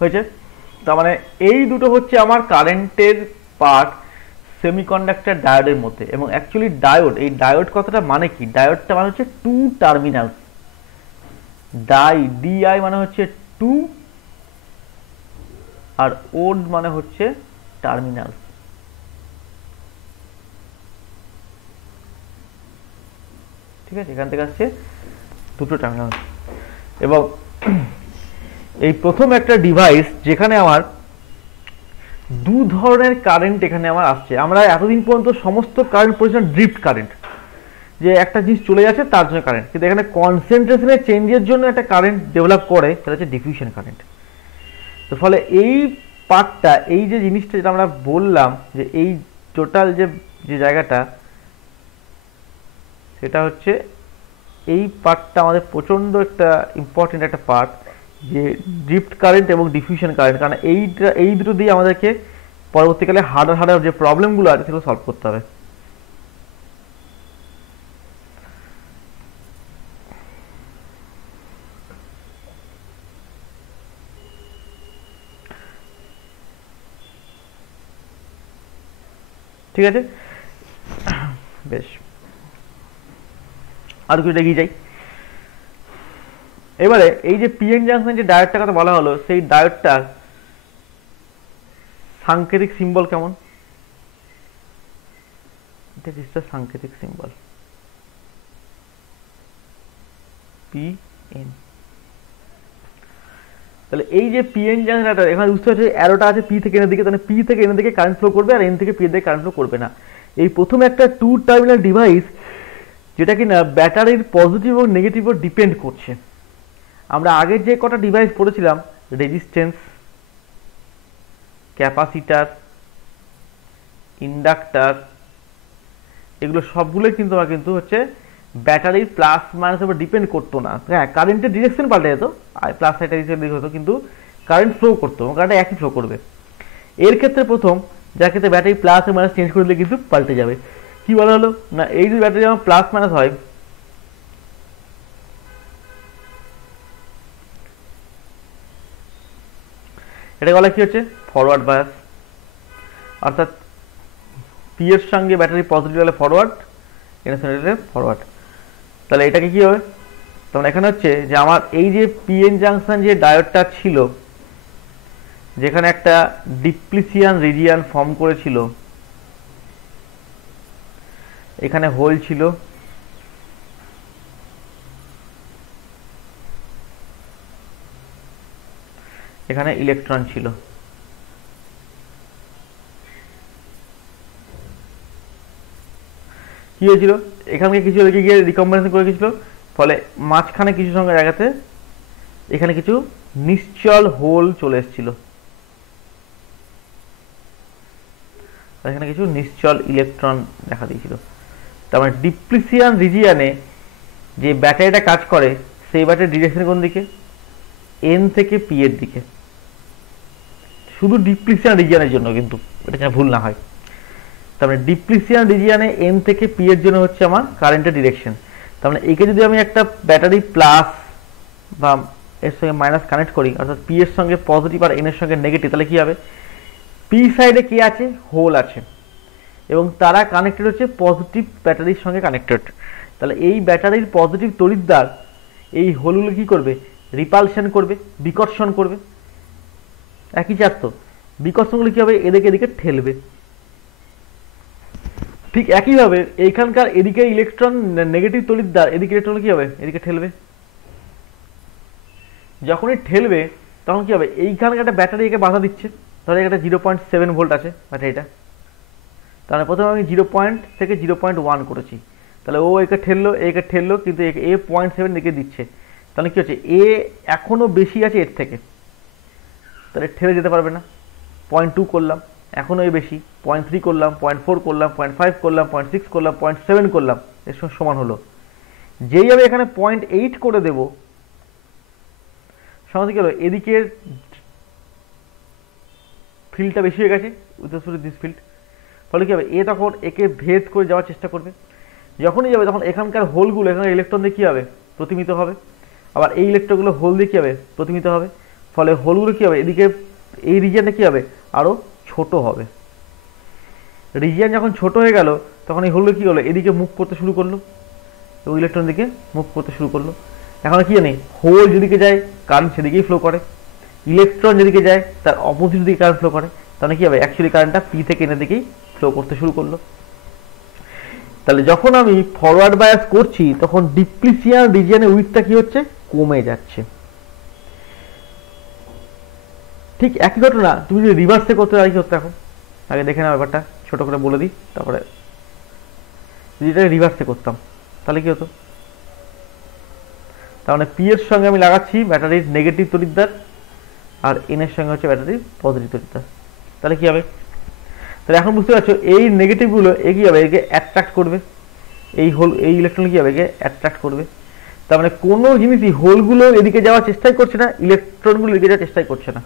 হয়েছে? তার মানে এই দুটো হচ্ছে আমার কারেন্টের পার্ট সেমিকন্ডাক্টর ডায়োডের মধ্যে। এবং অ্যাকচুয়ালি ডায়োড, এই ডায়োড কথাটা মানে কি? ডায়োডটা মানে হচ্ছে টু টার্মিনাল, ডিআই মানে হচ্ছে টু, আর ওড মানে হচ্ছে টার্মিনাল। ঠিক আছে, এখান থেকে আসছে দুটো টার্মিনাল। এবং এই প্রথম একটা ডিভাইস যেখানে আমার দু ধরনের কারেন্ট এখানে আমার আসছে। আমরা এতদিন পর্যন্ত সমস্ত কারেন্ট পড়েছিলাম ড্রিফট কারেন্ট, যে একটা জিনিস চলে যাচ্ছে তার জন্য কারেন্ট, কিন্তু এখানে কনসেন্ট্রেশনের চেঞ্জের জন্য একটা কারেন্ট ডেভেলপ করে, সেটা হচ্ছে ডিফিউশন কারেন্ট। তো ফলে এই পার্টটা, এই যে জিনিসটা যেটা আমরা বললাম যে এই টোটাল যে জায়গাটা, সেটা হচ্ছে এই পার্টটা আমাদের প্রচণ্ড একটা ইম্পর্টেন্ট একটা পার্ট, যে ড্রিফট কারেন্ট এবং ডিফিউশন কারেন্ট। কারণ এই দুটো দিয়ে আমাদেরকে পরবর্তীকালে হার্ডার যে প্রবলেমগুলো আছে সেগুলো সলভ করতে হবে। ঠিক আছে, বেশ, আর কিছু এগিয়ে যাই। এবারে এই যে পিএন জাংশন যে ডায়োডটার কথা বলা হলো, সেই ডায়োডটার সাংকেতিক সিম্বল কেমন? সাংকেতিক সিম্বল পিএন। তাহলে এই যে পিএন জাংশনটা এখানে বুঝতে পারছি, অ্যারোটা আছে পি থেকে এনের দিকে, তাহলে পি থেকে এনের দিকে কারেন্ট ফ্লো করবে, আর এন থেকে পি এর দিকে কারেন্ট ফ্লো করবে না। এই প্রথম একটা টু টার্মিনাল ডিভাইস, যেটা কিনা ব্যাটারির পজিটিভ এবং নেগেটিভ উপর ডিপেন্ড করছে। আমরা আগের যে কটা ডিভাইস পড়েছিলাম, রেজিস্ট্যান্স, ক্যাপাসিটার, ইন্ডাক্টর, এগুলো সবগুলোই কিন্তু আমরা কিন্তু হচ্ছে ব্যাটারির প্লাস মাইনাসের উপর ডিপেন্ড করতো না। হ্যাঁ, কারেন্টের ডিরেকশন পাল্টে যেত, আর প্লাস সাইডের দিকে হতো, কিন্তু কারেন্ট ফ্লো করতো, কারেন্ট একই ফ্লো করবে। এর ক্ষেত্রে প্রথম, যার ক্ষেত্রে ব্যাটারি প্লাস এবং মাইনাস চেঞ্জ করে দিলে কিন্তু পাল্টে যাবে। কি বলা হলো না, এই যে ব্যাটারি যখন প্লাস মাইনাস হয়, এটা বলা কি হচ্ছে ফরওয়ার্ড বায়াস, অর্থাৎ পি এর সঙ্গে ব্যাটারি পজিটিভ হলে ফরওয়ার্ড, এর সঙ্গে ফরওয়ার্ড। তাহলে এটাকে কি হবে? তখন এখানে হচ্ছে যে আমার এই যে পিএন জাংশন যে ডায়োডটা ছিল, যেখানে একটা ডিপ্লিশিয়ান রিজিয়ান ফর্ম করেছিল, এখানে হোল ছিল, এখানে ইলেকট্রন ছিল। কি হয়েছিল? এখানে কিছু রেখে গিয়ে রিকম্বিনেশন করে গেছিল, ফলে মাঝখানে কিছু সংখ্যা জায়গাতে এখানে কিছু নিশ্চল হোল চলে এসেছিল, এখানে কিছু নিশ্চল ইলেকট্রন দেখা দিয়েছিল। তার মানে ডিপ্লিশিয়ান রিজিয়ানে যে ব্যাটারিটা কাজ করে সেই ব্যাটারি ডিরেকশন কোন দিকে? এন থেকে পি এর দিকে, শুধু ডিপ্লিশিয়ান রিজিয়ানের জন্য, কিন্তু এটা যেন ভুল না হয়। তার মানে ডিপ্লিশিয়ান রিজিয়ানে এন থেকে পি এর জন্য হচ্ছে আমার কারেন্টের ডিরেকশন। তার মানে একে যদি আমি একটা ব্যাটারি প্লাস বা এর সঙ্গে মাইনাস কানেক্ট করি, অর্থাৎ পি এর সঙ্গে পজিটিভ আর এন এর সঙ্গে নেগেটিভ, তাহলে কি হবে? পি সাইডে কি আছে? হোল আছে, এবং তারা কানেক্টেড হচ্ছে পজিটিভ ব্যাটারির সঙ্গে কানেক্টেড। তাহলে এই ব্যাটারির পজিটিভ তড়িৎদ্বার এই হোলগুলো কি করবে? রিপালশন করবে, বিকর্ষণ করবে। একই চার তো, বিকর্ষণগুলো কি হবে? এদিকে এদিকে ঠেলবে। ঠিক একইভাবে এইখানকার এদিকে ইলেকট্রন নেগেটিভ তড়িৎদ্বার এদিকে ইলেকট্রন কি হবে? এদিকে ঠেলবে। যখনই ঠেলবে তখন কি হবে? এইখানকার একটা ব্যাটারি একে বাধা দিচ্ছে, ধরো একটা 0.7 ভোল্ট আছে ব্যাটারিটা, তাহলে প্রথমে আমি 0 থেকে 0.1 করেছি, তাহলে ও একে ঠেললো, কিন্তু এ 0.7 দিকে দিচ্ছে, তাহলে কি হচ্ছে? এ এখনো বেশি আছে এর থেকে, তাহলে ঠেলে যেতে পারবে না। 0.2 করলাম, এখনো এ বেশি, 0.3 করলাম, 0.4 করলাম, 0.5 করলাম, 0.6 করলাম, 0.7 করলাম, এর সঙ্গে সমান হলো। যেই আমি এখানে 0.8 করে দেবো, সমাজ কি হলো? এদিকের ফিল্ডটা বেশি হয়ে গেছে, দিস ফিল্ড, ফলে কি হবে? এ তখন একে ভেদ করে যাওয়ার চেষ্টা করবে। যখনই যাবে তখন এখানকার হোলগুলো এখানে ইলেকট্রন দিয়ে কী হবে? প্রতিমিত হবে। আবার এই ইলেকট্রনগুলো হোল দিয়ে কী হবে? প্রতিমিত হবে। ফলে হোলগুলো কী হবে? এদিকে এই রিজিয়নটা কী হবে? আরও ছোট হবে। রিজিয়ন যখন ছোট হয়ে গেল তখন এই হোলগুলো কী হলো? এদিকে মুভ করতে শুরু করলো এবং ইলেকট্রন দিকে মুভ করতে শুরু করলো। এখন কি জানি? হোল যেদিকে যায় কারেন্ট সেদিকেই ফ্লো করে, ইলেকট্রন যেদিকে যায় তার অপোজিট দিকে কারেন্ট ফ্লো করে। তাহলে কী হবে? অ্যাকচুয়ালি কারেন্টটা পি থেকে এনের দিকেই ফ্লো করতে শুরু করলো। তাহলে যখন আমি ফরওয়ার্ড বায়াস করছি তখন ডিপ্লিশিয়ান রিজিয়নের উইডথটা কি হচ্ছে? কমে যাচ্ছে। ঠিক একই ঘটনা তুমি যদি রিভার্সে করতে আর কি হতো। এখন আগে দেখে নাও ব্যাপারটা, ছোট করে বলে দিই, তারপরে যদি এটা রিভার্সে করতাম তাহলে কি হতো? তার মানে পি এর সঙ্গে আমি লাগাচ্ছি ব্যাটারির নেগেটিভ তড়িৎদ্বার, আর এন এর সঙ্গে হচ্ছে ব্যাটারির পজিটিভ তড়িৎদ্বার। তাহলে কি হবে? তাহলে এখন বুঝতে পারছো এই নেগেটিভগুলো কি হবে? একে অ্যাট্রাক্ট করবে, এই ইলেকট্রন কি হবে? একে অ্যাট্রাক্ট করবে। তার মানে কোনো জিনিসই হোলগুলো এদিকে যাওয়ার চেষ্টাই করছে না, ইলেকট্রনগুলো এদিকে যাওয়ার চেষ্টাই করছে না।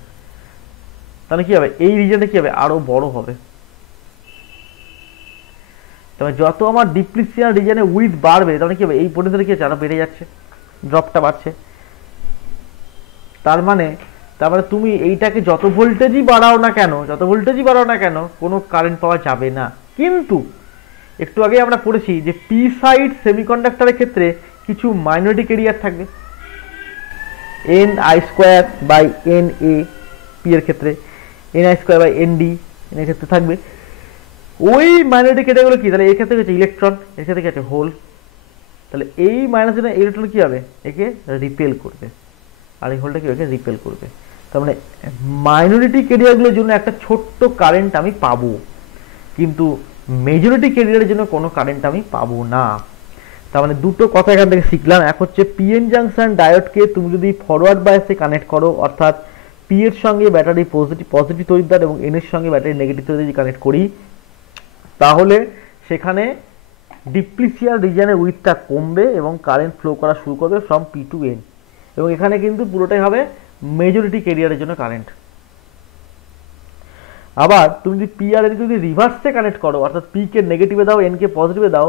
তাহলে কি হবে? এই রিজনটা কি হবে? আরো বড় হবে। তবে যত আমার ডিপ্লিশিয়ান রিজনে উইথ বাড়বে তখন কি হবে? এই পোটেনশিয়াল কি হচ্ছে? আরো বেড়ে যাচ্ছে, ড্রপটা বাড়ছে। তার মানে তুমি এইটাকে যত ভোল্টেজই বাড়াও না কেন কোনো কারেন্ট পাওয়া যাবে না। কিন্তু একটু আগে আমরা পড়েছি যে পি সাইড সেমিকন্ডাক্টরের ক্ষেত্রে কিছু মাইনরিটি ক্যারিয়ার থাকবে, n I square by N A p এর ক্ষেত্রে, n I square by N D এর ক্ষেত্রে থাকবে। ওই মাইনরিটি ক্যারিয়ারগুলো কি? তাহলে এর ক্ষেত্রে হচ্ছে ইলেকট্রন, এর ক্ষেত্রে কি আছে? হোল। তাহলে এই মাইনাস ইলেকট্রন কি হবে? একে রিপেল করবে, আর এই হোলটা কি একে রিপেল করবে। তার মানে মাইনরিটি ক্যারিয়ারগুলোর জন্য একটা ছোট্ট কারেন্ট আমি পাবো, কিন্তু মেজরিটি ক্যারিয়ারের জন্য কোনো কারেন্ট আমি পাবো না। তার মানে দুটো কথা এখান থেকে শিখলাম। এক হচ্ছে পিএন জাংশন ডায়োডকে তুমি যদি ফরওয়ার্ড বায়াসে কানেক্ট করো, অর্থাৎ পি এর সঙ্গে ব্যাটারি পজিটিভ তড়িৎদ্বার এবং এন এর সঙ্গে ব্যাটারি নেগেটিভ তড়িৎদ্বার কানেক্ট করি, তাহলে সেখানে ডিপ্লিশিয়ান রিজিয়নের উইথটা কমবে এবং কারেন্ট ফ্লো করা শুরু করবে ফ্রম পি টু এন, এবং এখানে কিন্তু পুরোটাই হবে মেজরিটি ক্যারিয়ারের জন্য কারেন্ট। আবার তুমি যদি পি আর এনকে যদি রিভার্সে কানেক্ট করো, অর্থাৎ পি কে নেগেটিভে দাও, এন কে পজিটিভে দাও,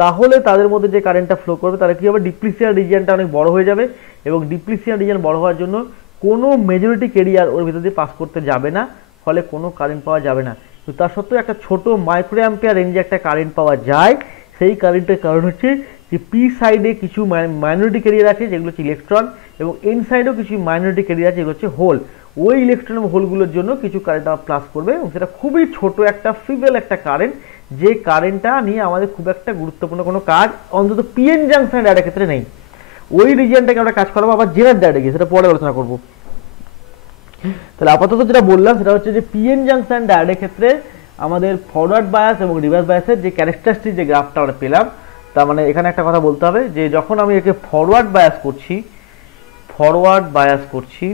তাহলে তাদের মধ্যে যে কারেন্টটা ফ্লো করবে তাহলে কি হবে? ডিপ্লিশিয়ান রিজিয়নটা অনেক বড় হয়ে যাবে, এবং ডিপ্লিশিয়ান রিজিয়ন বড় হওয়ার জন্য কোনো মেজরিটি ক্যারিয়ার ওর ভিতর দিয়ে পাস করতে যাবে না, ফলে কোনো কারেন্ট পাওয়া যাবে না। তো তার সত্ত্বেও একটা ছোট মাইক্রো অ্যাম্পিয়ার রেঞ্জে একটা কারেন্ট পাওয়া যায়। সেই কারেন্টের কারণ হচ্ছে যে পি সাইডে কিছু মাইনরিটি ক্যারিয়ার আছে যেগুলো হচ্ছে ইলেকট্রন, এবং এন সাইডেও কিছু মাইনরিটি ক্যারিয়ার আছে যেগুলো হচ্ছে হোল। ওই ইলেকট্রন এবং হোলগুলোর জন্য কিছু কারেন্ট আমার প্লাস করবে, এবং সেটা খুবই ছোট একটা ফিবেল একটা কারেন্ট, যে কারেন্টটা নিয়ে আমাদের খুব একটা গুরুত্বপূর্ণ কোনো কাজ অন্তত পিএন জাংশন ডায়োডের ক্ষেত্রে নেই। ওই রিজিয়নটাকে আমরা কাজ করাবো আবার জেনার ডায়োডে গিয়ে, সেটা পরে আলোচনা করবো। তাহলে আপাতত যেটা বললাম সেটা হচ্ছে যে পিএন জাংশন ডায়োডের ক্ষেত্রে আমাদের ফরওয়ার্ড বায়াস এবং রিভার্স বায়াসের যে ক্যারেক্টারিস্টিক যে গ্রাফটা আমরা পেলাম, তার মানে এখানে একটা কথা বলতে হবে যে যখন আমি একে ফরওয়ার্ড বায়াস করছি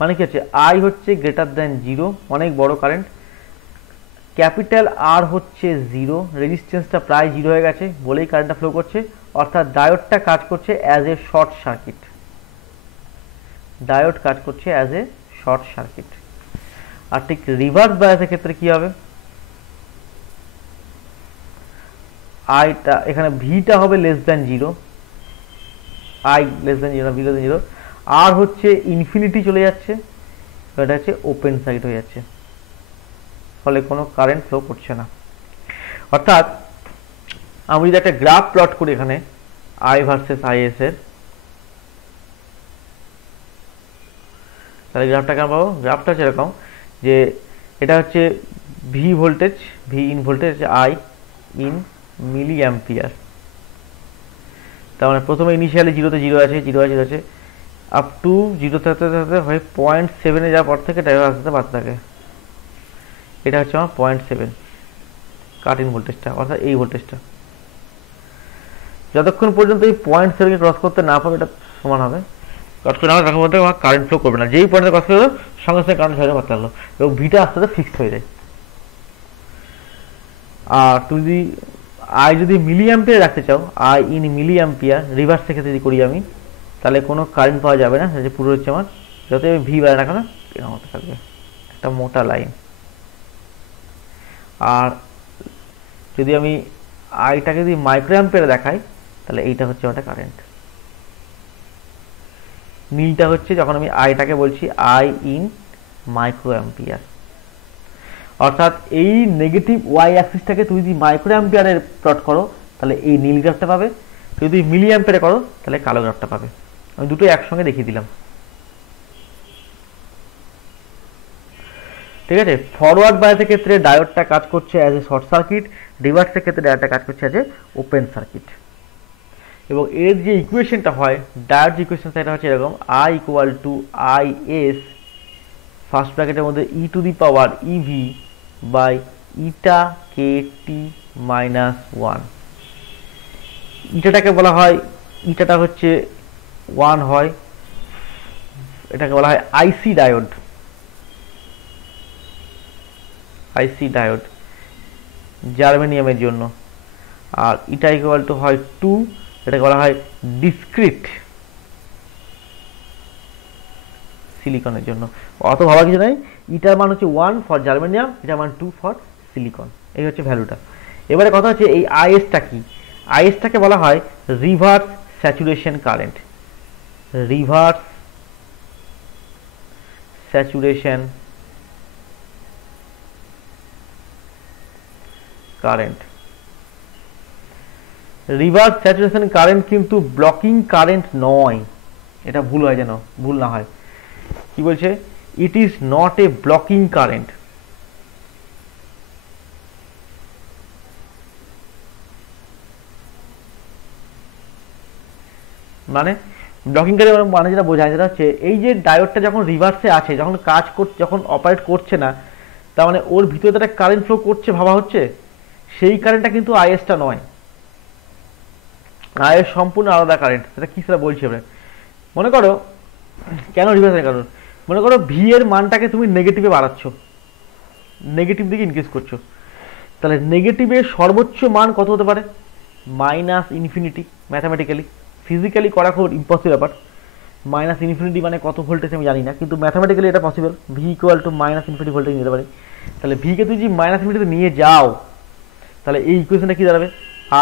মানে কি হচ্ছে, আই হচ্ছে গ্রেটার দ্যান 0, অনেক বড় কারেন্ট, ক্যাপিটাল আর হচ্ছে 0, রেজিস্ট্যান্সটা প্রায় 0 হয়ে গেছে বলেই কারেন্টটা ফ্লো করছে, অর্থাৎ ডায়োডটা কাজ করছে অ্যাজ এ শর্ট সার্কিট। আর ঠিক রিভার্স বায়াসের ক্ষেত্রে কি হবে, আইটা এখানে ভিটা হবে less than 0, I less than 0, V less than 0, আর হচ্ছে ইনফিনিটি চলে যাচ্ছে, এটা হচ্ছে ওপেন সার্কিট হয়ে যাচ্ছে, ফলে কোনো কারেন্ট ফ্লো করছে না। অর্থাৎ আমি যদি একটা গ্রাফ প্লট করি এখানে আই ভার্সেস আইএস এর, তাহলে গ্রাফটা কেমন পাবো, গ্রাফটা হচ্ছে এরকম যে এটা হচ্ছে V voltage, V in voltage, I in milli ampere. তার মানে প্রথমে ইনিশিয়ালি 0 আছে, আপ টু 0 থাকতে হয় 0.7 যাওয়ার পর থেকে ড্রাইভার আসতে বাড়তে থাকে, এটা হচ্ছে আমার 0.7 কাট ইন ভোল্টেজটা, অর্থাৎ এই ভোল্টেজটা যতক্ষণ পর্যন্ত এই 0.7 কে ক্রস করতে না পারবে এটা সমান হবে, ক্রস করে না তখন মধ্যে আমার কারেন্ট ফ্লো করবে না, যেই পয়েন্টে ক্রস করে সঙ্গে সঙ্গে কারেন্ট হয়ে বাড়তে লাগলো এবং ভিটা আস্তে আস্তে ফিক্সড হয়ে যায়। আর তুমি যদি আই যদি মিলি অ্যাম্পিয়ার রাখতে চাও, আই ইন মিলি অ্যাম্পিয়ার রিভার্সের ক্ষেত্রে যদি করি আমি, তাহলে কোনো কারেন্ট পাওয়া যাবে না, যে পুরো হচ্ছে আমার যত আমি ভি বাড়ায় না কেন এরকম হতে থাকবে একটা মোটা লাইন। আর যদি আমি আইটাকে যদি মাইক্রো অ্যাম্পিয়ারে দেখাই, তাহলে এইটা হচ্ছে ওটা কারেন্ট, নীলটা হচ্ছে যখন আমি আইটাকে বলছি আই ইন মাইক্রো অ্যাম্পিয়ার। অর্থাৎ এই নেগেটিভ ওয়াই অ্যাক্সিসটাকে তুমি যদি মাইক্রো অ্যাম্পিয়ারে প্লট করো তাহলে এই নীল গ্রাফটা পাবে, যদি মিলি অ্যাম্পিয়ারে করো তাহলে কালো গ্রাফটা পাবে। আমি দুটো একসঙ্গে দেখিয়ে দিলাম, ঠিক আছে। ফরওয়ার্ড বায়াসের ক্ষেত্রে ডায়োডটা কাজ করছে অ্যাজ এ শর্ট সার্কিট, রিভার্সের ক্ষেত্রে ডায়োডটা কাজ করছে অ্যাজ এ ওপেন সার্কিট। এবং এর যে ইকুয়েশনটা হয়, ডায়োড ইকুয়েশন সেটা হচ্ছে এরকম, I equal to I S first ব্র্যাকেটের মধ্যে E to the power EV by eta K T minus 1। ইটাটাকে বলা হয়, ইটাটা হচ্ছে 1 হয়, এটাকে বলা হয় আইসি ডায়োড, জার্মেনিয়ামের জন্য। আর ইটা ইকুয়াল টু হয় 2, এটাকে বলা হয় ডিসক্রিট সিলিকনের জন্য। অত ভাবা কিছু নাই, ইটার মান হচ্ছে 1 ফর জার্মেনিয়াম, ইটার মান 2 ফর সিলিকন, এই হচ্ছে ভ্যালুটা। এবারে কথা হচ্ছে এই আইএসটা কি, আইএসটাকে বলা হয় reverse saturation current, reverse saturation current. Reverse saturation current কিন্তু ব্লকিং কারেন্ট নয়, এটা ভুল হয়, যেন ভুল না হয়। কি বলছে, it is not a blocking current. মানে ব্লকিং কারেন্ট মানে যেটা বোঝায় সেটা হচ্ছে এই যে ডায়োডটা যখন রিভার্সে আছে, যখন কাজ করছে, যখন অপারেট করছে না, তার মানে ওর ভিতরে একটা কারেন্ট ফ্লো করছে ভাবা হচ্ছে, সেই কারেন্টটা কিন্তু আইএসটা নয়, আইএস সম্পূর্ণ আলাদা কারেন্ট। সেটা কি সেটা বলছি আমরা। মনে করো কেন রিভার্সের কারণ, মনে করো ভি এর মানটাকে তুমি নেগেটিভে বাড়াচ্ছ, নেগেটিভ দিকে ইনক্রিজ করছো, তাহলে নেগেটিভের সর্বোচ্চ মান কত হতে পারে, মাইনাস ইনফিনিটি। ম্যাথামেটিক্যালি, ফিজিক্যালি করা খুব ইম্পসিবল ব্যাপার, মাইনাস ইনফিনিটি মানে কত ভোল্টেজ আমি জানি না, কিন্তু ম্যাথামেটিক্যালি এটা possible, V equal to minus infinity voltage নিতে পারি। তাহলে ভিকে তুই যদি মাইনাস ইনফিনিটিতে নিয়ে যাও, তাহলে এই ইকুয়েশনটা কি দাঁড়াবে,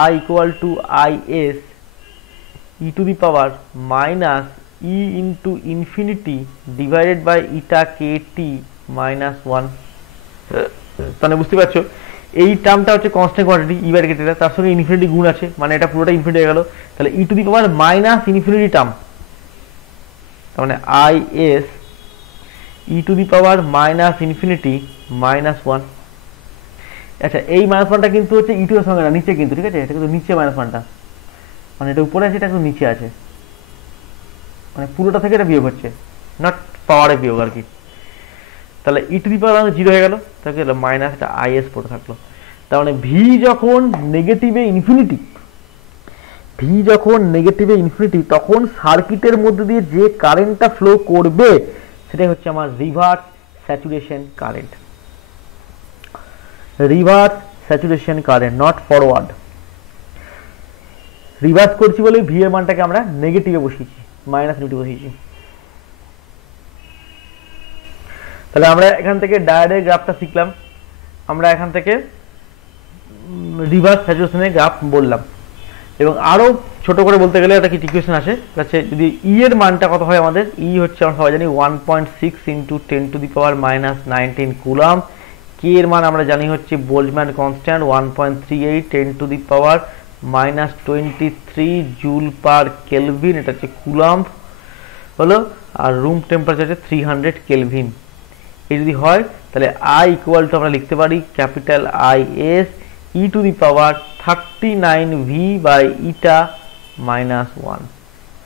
I equal to I S E to the power minus e into infinity divided by eta K T minus 1। তাহলে বুঝতে পারছো এই টার্মটা হচ্ছে constant quantity, e by k টিটা, তার সঙ্গে ইনফিনিটি গুণ আছে, মানে এটা পুরোটা ইনফিনিটি হয়ে গেল। তাহলে E to the power minus infinity term, তার মানে I S E to the power minus infinity minus 1। আচ্ছা, এই মাইনাস 1টা কিন্তু হচ্ছে ই টু এর সঙ্গে না, নিচে কিন্তু, ঠিক আছে, এটা কিন্তু নিচে মাইনাস 1টা, মানে এটা উপরে আছে, এটা কিন্তু নিচে আছে, মানে পুরোটা থেকে এটা বিয়োগ হচ্ছে, নট পাওয়ারে বিয়োগ আর কি। তাহলে ই টু দি পাওয়ার 0 হয়ে গেল, তাহলে মাইনাস একটা আইএস পড়ে থাকলো। তার মানে ভি যখন নেগেটিভে ইনফিনিটি, তখন সার্কিটের মধ্যে দিয়ে যে কারেন্টটা ফ্লো করবে সেটাই হচ্ছে আমার reverse saturation current. Reverse saturation current, not forward. Reverse করছি বলে ভি এর মানটাকে আমরা নেগেটিভে বসিয়েছি, মাইনাস ইনফিনিটি বসিয়েছি। তাহলে আমরা এখান থেকে ডায়োডের গ্রাফটা শিখলাম, আমরা এখান থেকে রিভার্স স্যাচুরেশনের গ্রাফ বললাম। এবং আরো ছোট করে বলতে গেলে একটা কি ইকুয়েশন আছে, যদি ই এর মানটা কত হয়, আমাদের ই হচ্ছে আমরা সবাই জানি 1.6 ইন্টু 10⁻⁻19 কুলম্ব। কে এর মান আমরা জানি হচ্ছে Boltzmann constant 1.38 10⁻⁻23 joule per kelvin, এটা হচ্ছে কুলম্ব হলো। আর রুম টেম্পারেচার হচ্ছে 300 কেলভিন। এই যদি হয় তাহলে আই ইকুয়াল টু আমরা লিখতে পারি capital I S E to the power 39 V by eta minus 1।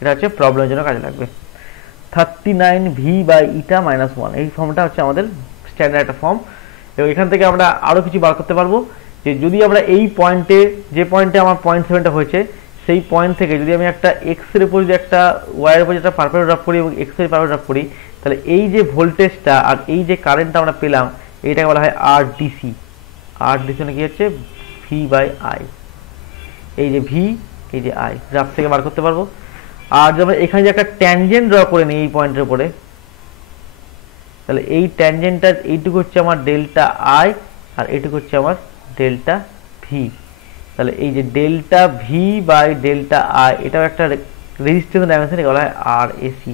এটা হচ্ছে প্রবলেমের জন্য কাজে লাগবে। 39 ভি বাই ইটা মাইনাস 1, এই ফর্মটা হচ্ছে আমাদের স্ট্যান্ডার্ড একটা ফর্ম। এবং এখান থেকে আমরা আরো কিছু বার করতে পারবো, যে যদি আমরা এই পয়েন্টে, যে পয়েন্টে আমার 0.7টা হয়েছে, সেই পয়েন্ট থেকে যদি আমি একটা এক্স এর উপর যদি একটা ওয়াইয়ের উপর যেটা পারপেন্ডিকুলার ড্রপ করি এবং এক্স এর পারপেন্ডিকুলার ড্রপ করি, তাহলে এই যে ভোল্টেজটা আর এই যে কারেন্টটা আমরা পেলাম, এইটাকে বলা হয় আর ডিসি। আর ডিসি মানে কি হচ্ছে ভি বাই আই। এই যে ভি, এই যে আই, গ্রাফ থেকে বার করতে পারবো। আর যখন এখানে যে একটা ট্যানজেন্ট ড্র করে নিই এই পয়েন্টের উপরে, তাহলে এই ট্যানজেন্টটা এইটুকু হচ্ছে আমার ডেল্টা আই আর এইটুকু হচ্ছে আমার ডেল্টা ভি। তাহলে এই যে delta V by delta I, এটাও একটা রেজিস্ট্যান্স ডাইমেনশন, এটা বলা হয় আর এসি,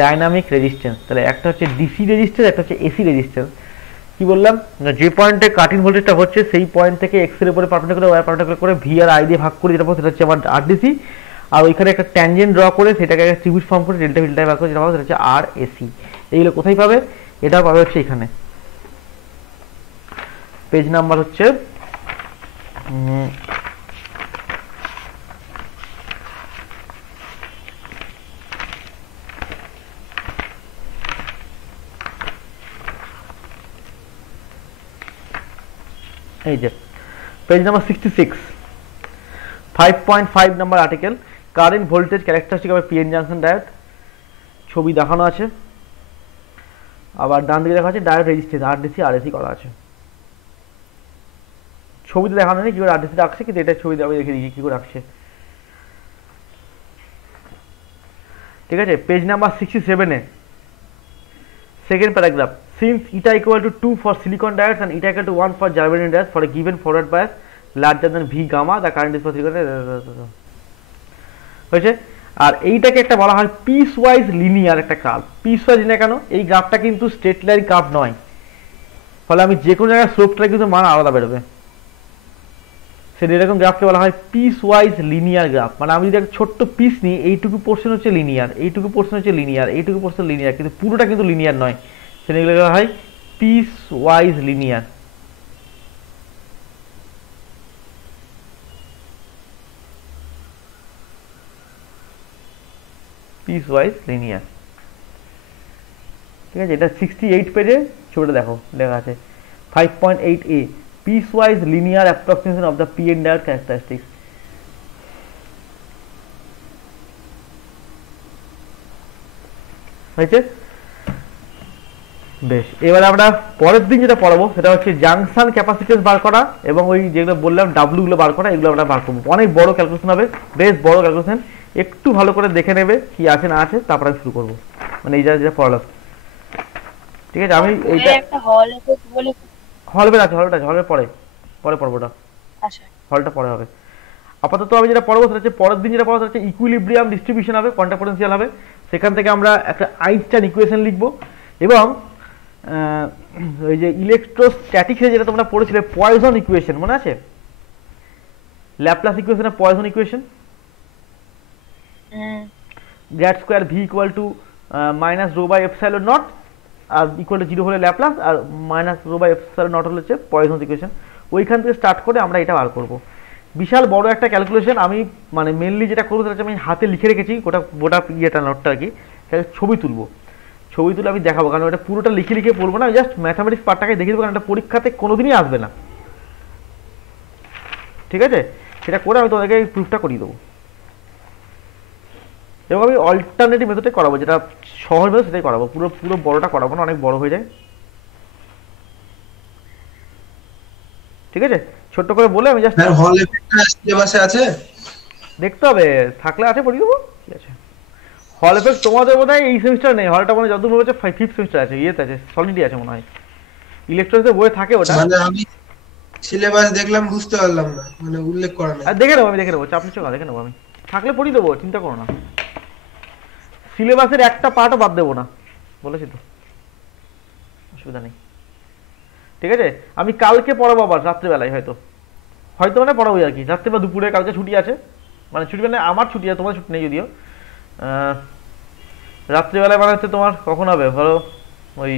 ডাইনামিক রেজিস্ট্যান্স। তাহলে একটা হচ্ছে ডিসি রেজিস্ট্যান্স, একটা হচ্ছে এসি রেজিস্ট্যান্স। কি বললাম, যে পয়েন্টে কাটিং ভোল্টেজটা হচ্ছে সেই পয়েন্ট থেকে এক্স এর উপরে পারপেন্ডিকুলার ওয়াই পারপেন্ডিকুলার করে ভি আর আই দিয়ে ভাগ করে যেটা পাবো সেটা হচ্ছে আমার আর ডিসি। আর ওইখানে একটা ট্যানজেন্ট ড্র করে সেটাকে একটা ত্রিভুজ ফর্ম করে ডেল্টা ভি ডেল্টা ভাগ করে যেটা পাবো সেটা হচ্ছে আর এসি। এইগুলো কোথায় পাবে, এটাও পাবে হচ্ছে এখানে, পেজ নাম্বার হচ্ছে এই যে page number 66, 5.5 number article, current voltage characteristic of PN junction diode. ছবি দেখানো আছে, আবার ডান দিকে দেখা আছে ডায়োড রেজিস্ট্যান্স আর ডিসি আর এসি করা আছে। ছবিতে দেখানো নেই কি করে আর ডিসি রাখছে, কিন্তু এটা ছবি আমি দেখে দিচ্ছি কি করে রাখছে। ঠিক আছে, page number 67 second paragraph, since eta equal to 2 for silicon diodes and eta equal to 1 for germanium diodes for a given forward bias larger than V gamma, the current is for silicon হয়েছে। আর এইটাকে একটা বলা হয় piece wise linear একটা curve. Piece wise linear কেন, এই গ্রাফটা কিন্তু স্ট্রেট লাইন কার্ভ নয়, ফলে আমি যে কোনো জায়গায় স্লোপটা কিন্তু মান আলাদা বেরোবে। সেটা এরকম গ্রাফকে বলা হয় পিস ওয়াইজ লিনিয়ার গ্রাফ। মানে আমি যদি একটা ছোট্ট পিস নিই, এইটুকু পোর্শন হচ্ছে লিনিয়ার, এইটুকু পোর্শন হচ্ছে লিনিয়ার, এইটুকু পোর্শন লিনিয়ার, কিন্তু পুরোটা কিন্তু লিনিয়ার নয়, সেগুলো বলা হয় piece wise linear. Piece wise linear, ঠিক আছে। এটা 68 পেজে ছবিটা দেখো লেখা আছে 5.8a piece wise linear approximation of the PN diode characteristics. হয়েছে বেশ। এবার আমরা পরের দিন যেটা পড়াবো সেটা হচ্ছে জাংশন ক্যাপাসিট্যান্স বার করা এবং ওই যেগুলো বললাম ডাব্লিউ গুলো বার করা, এগুলো আমরা বার করবো। অনেক বড় ক্যালকুলেশন হবে, বেশ বড় ক্যালকুলেশন, একটু ভালো করে দেখে নেবে কি আছে না আছে, তারপর আমি শুরু করবো। মানে এই যেটা পড়ালাম, ঠিক আছে। আমি এইটা হলবে আছে, হলবের পরে পড়বো ওটা, হলটা পরে হবে। আপাতত আমি যেটা পড়বো সেটা হচ্ছে পরের দিন যেটা পড়বো সেটা হচ্ছে ইকুইলিব্রিয়াম ডিস্ট্রিবিউশন হবে, কোয়ান্টাম পোটেনশিয়াল হবে। সেখান থেকে আমরা একটা আইনস্টাইন ইকুয়েশন লিখবো এবং ওই যে ইলেকট্রোস্ট্যাটিক্সে যেটা তোমরা পড়েছিলে পয়জন ইকুয়েশন মনে আছে, ল্যাপ্লাস ইকুয়েশন আর Poisson equation, grad square V equal to minus rho by epsilon naught আর ইকুয়াল টু 0 হলে ল্যাপ্লাস আর minus rho by epsilon naught হলে হচ্ছে পয়জন ইকুয়েশন। ওইখান থেকে স্টার্ট করে আমরা এটা বার করবো। বিশাল বড় একটা ক্যালকুলেশন। আমি মানে মেনলি যেটা করবো সেটা হচ্ছে আমি হাতে লিখে রেখেছি গোটা ইয়েটা নোটটা আর কি, ছবি তুলবো। ছবি তুলে আমি দেখাবো, কারণ এটা পুরোটা লিখে লিখে পড়বো না, আমি জাস্ট ম্যাথামেটিক্স পার্টটাকে দেখিয়ে দেবো, কারণ এটা পরীক্ষাতে কোনোদিনই আসবে না, ঠিক আছে? সেটা করে আমি তোমাদেরকে প্রুফটা করিয়ে দেবো। এবং আমি অল্টারনেটিভ মেথডে করাবো, যেটা সহজ মেথড সেটাই করাবো, পুরো পুরো বড়টা করাবো না, অনেক বড় হয়ে যায়, ঠিক আছে? ছোট্ট করে বলে আমি জাস্ট স্যার হল এফেক্টটা সিলেবাসে আছে? দেখতে হবে, থাকলে আছে পড়িয়ে দেবো, ঠিক আছে? হল এফেক্ট তোমাদের বোধ হয় এই সেমিস্টার নেই, হলটা মনে হয় যতদূর মনে হচ্ছে 5th সেমিস্টার আছে, ইয়েতে আছে, সলিডই আছে মনে হয়, ইলেকট্রনিক্সের বইয়ে থাকে ওটা। মানে আমি সিলেবাস দেখলাম, বুঝতে পারলাম না, মানে উল্লেখ করা নেই। আর দেখে নেবো, আমি দেখে নেবো, চাপ নিচ্ছ না, দেখে নেবো আমি, থাকলে পড়িয়ে দেবো, চিন্তা করো না। সিলেবাসের একটা পার্টও বাদ দেবো না, বলেছি তো, অসুবিধা নেই, ঠিক আছে? আমি কালকে পড়াবো আবার রাত্রিবেলায়, হয়তো হয়তো মানে পড়াবোই আর কি, রাত্রে বা দুপুরে, কালকে ছুটি আছে, মানে ছুটি মানে আমার ছুটি আছে, তোমার ছুটি নেই যদিও। রাত্রিবেলায় মানে হচ্ছে তোমার কখন হবে, ধরো ওই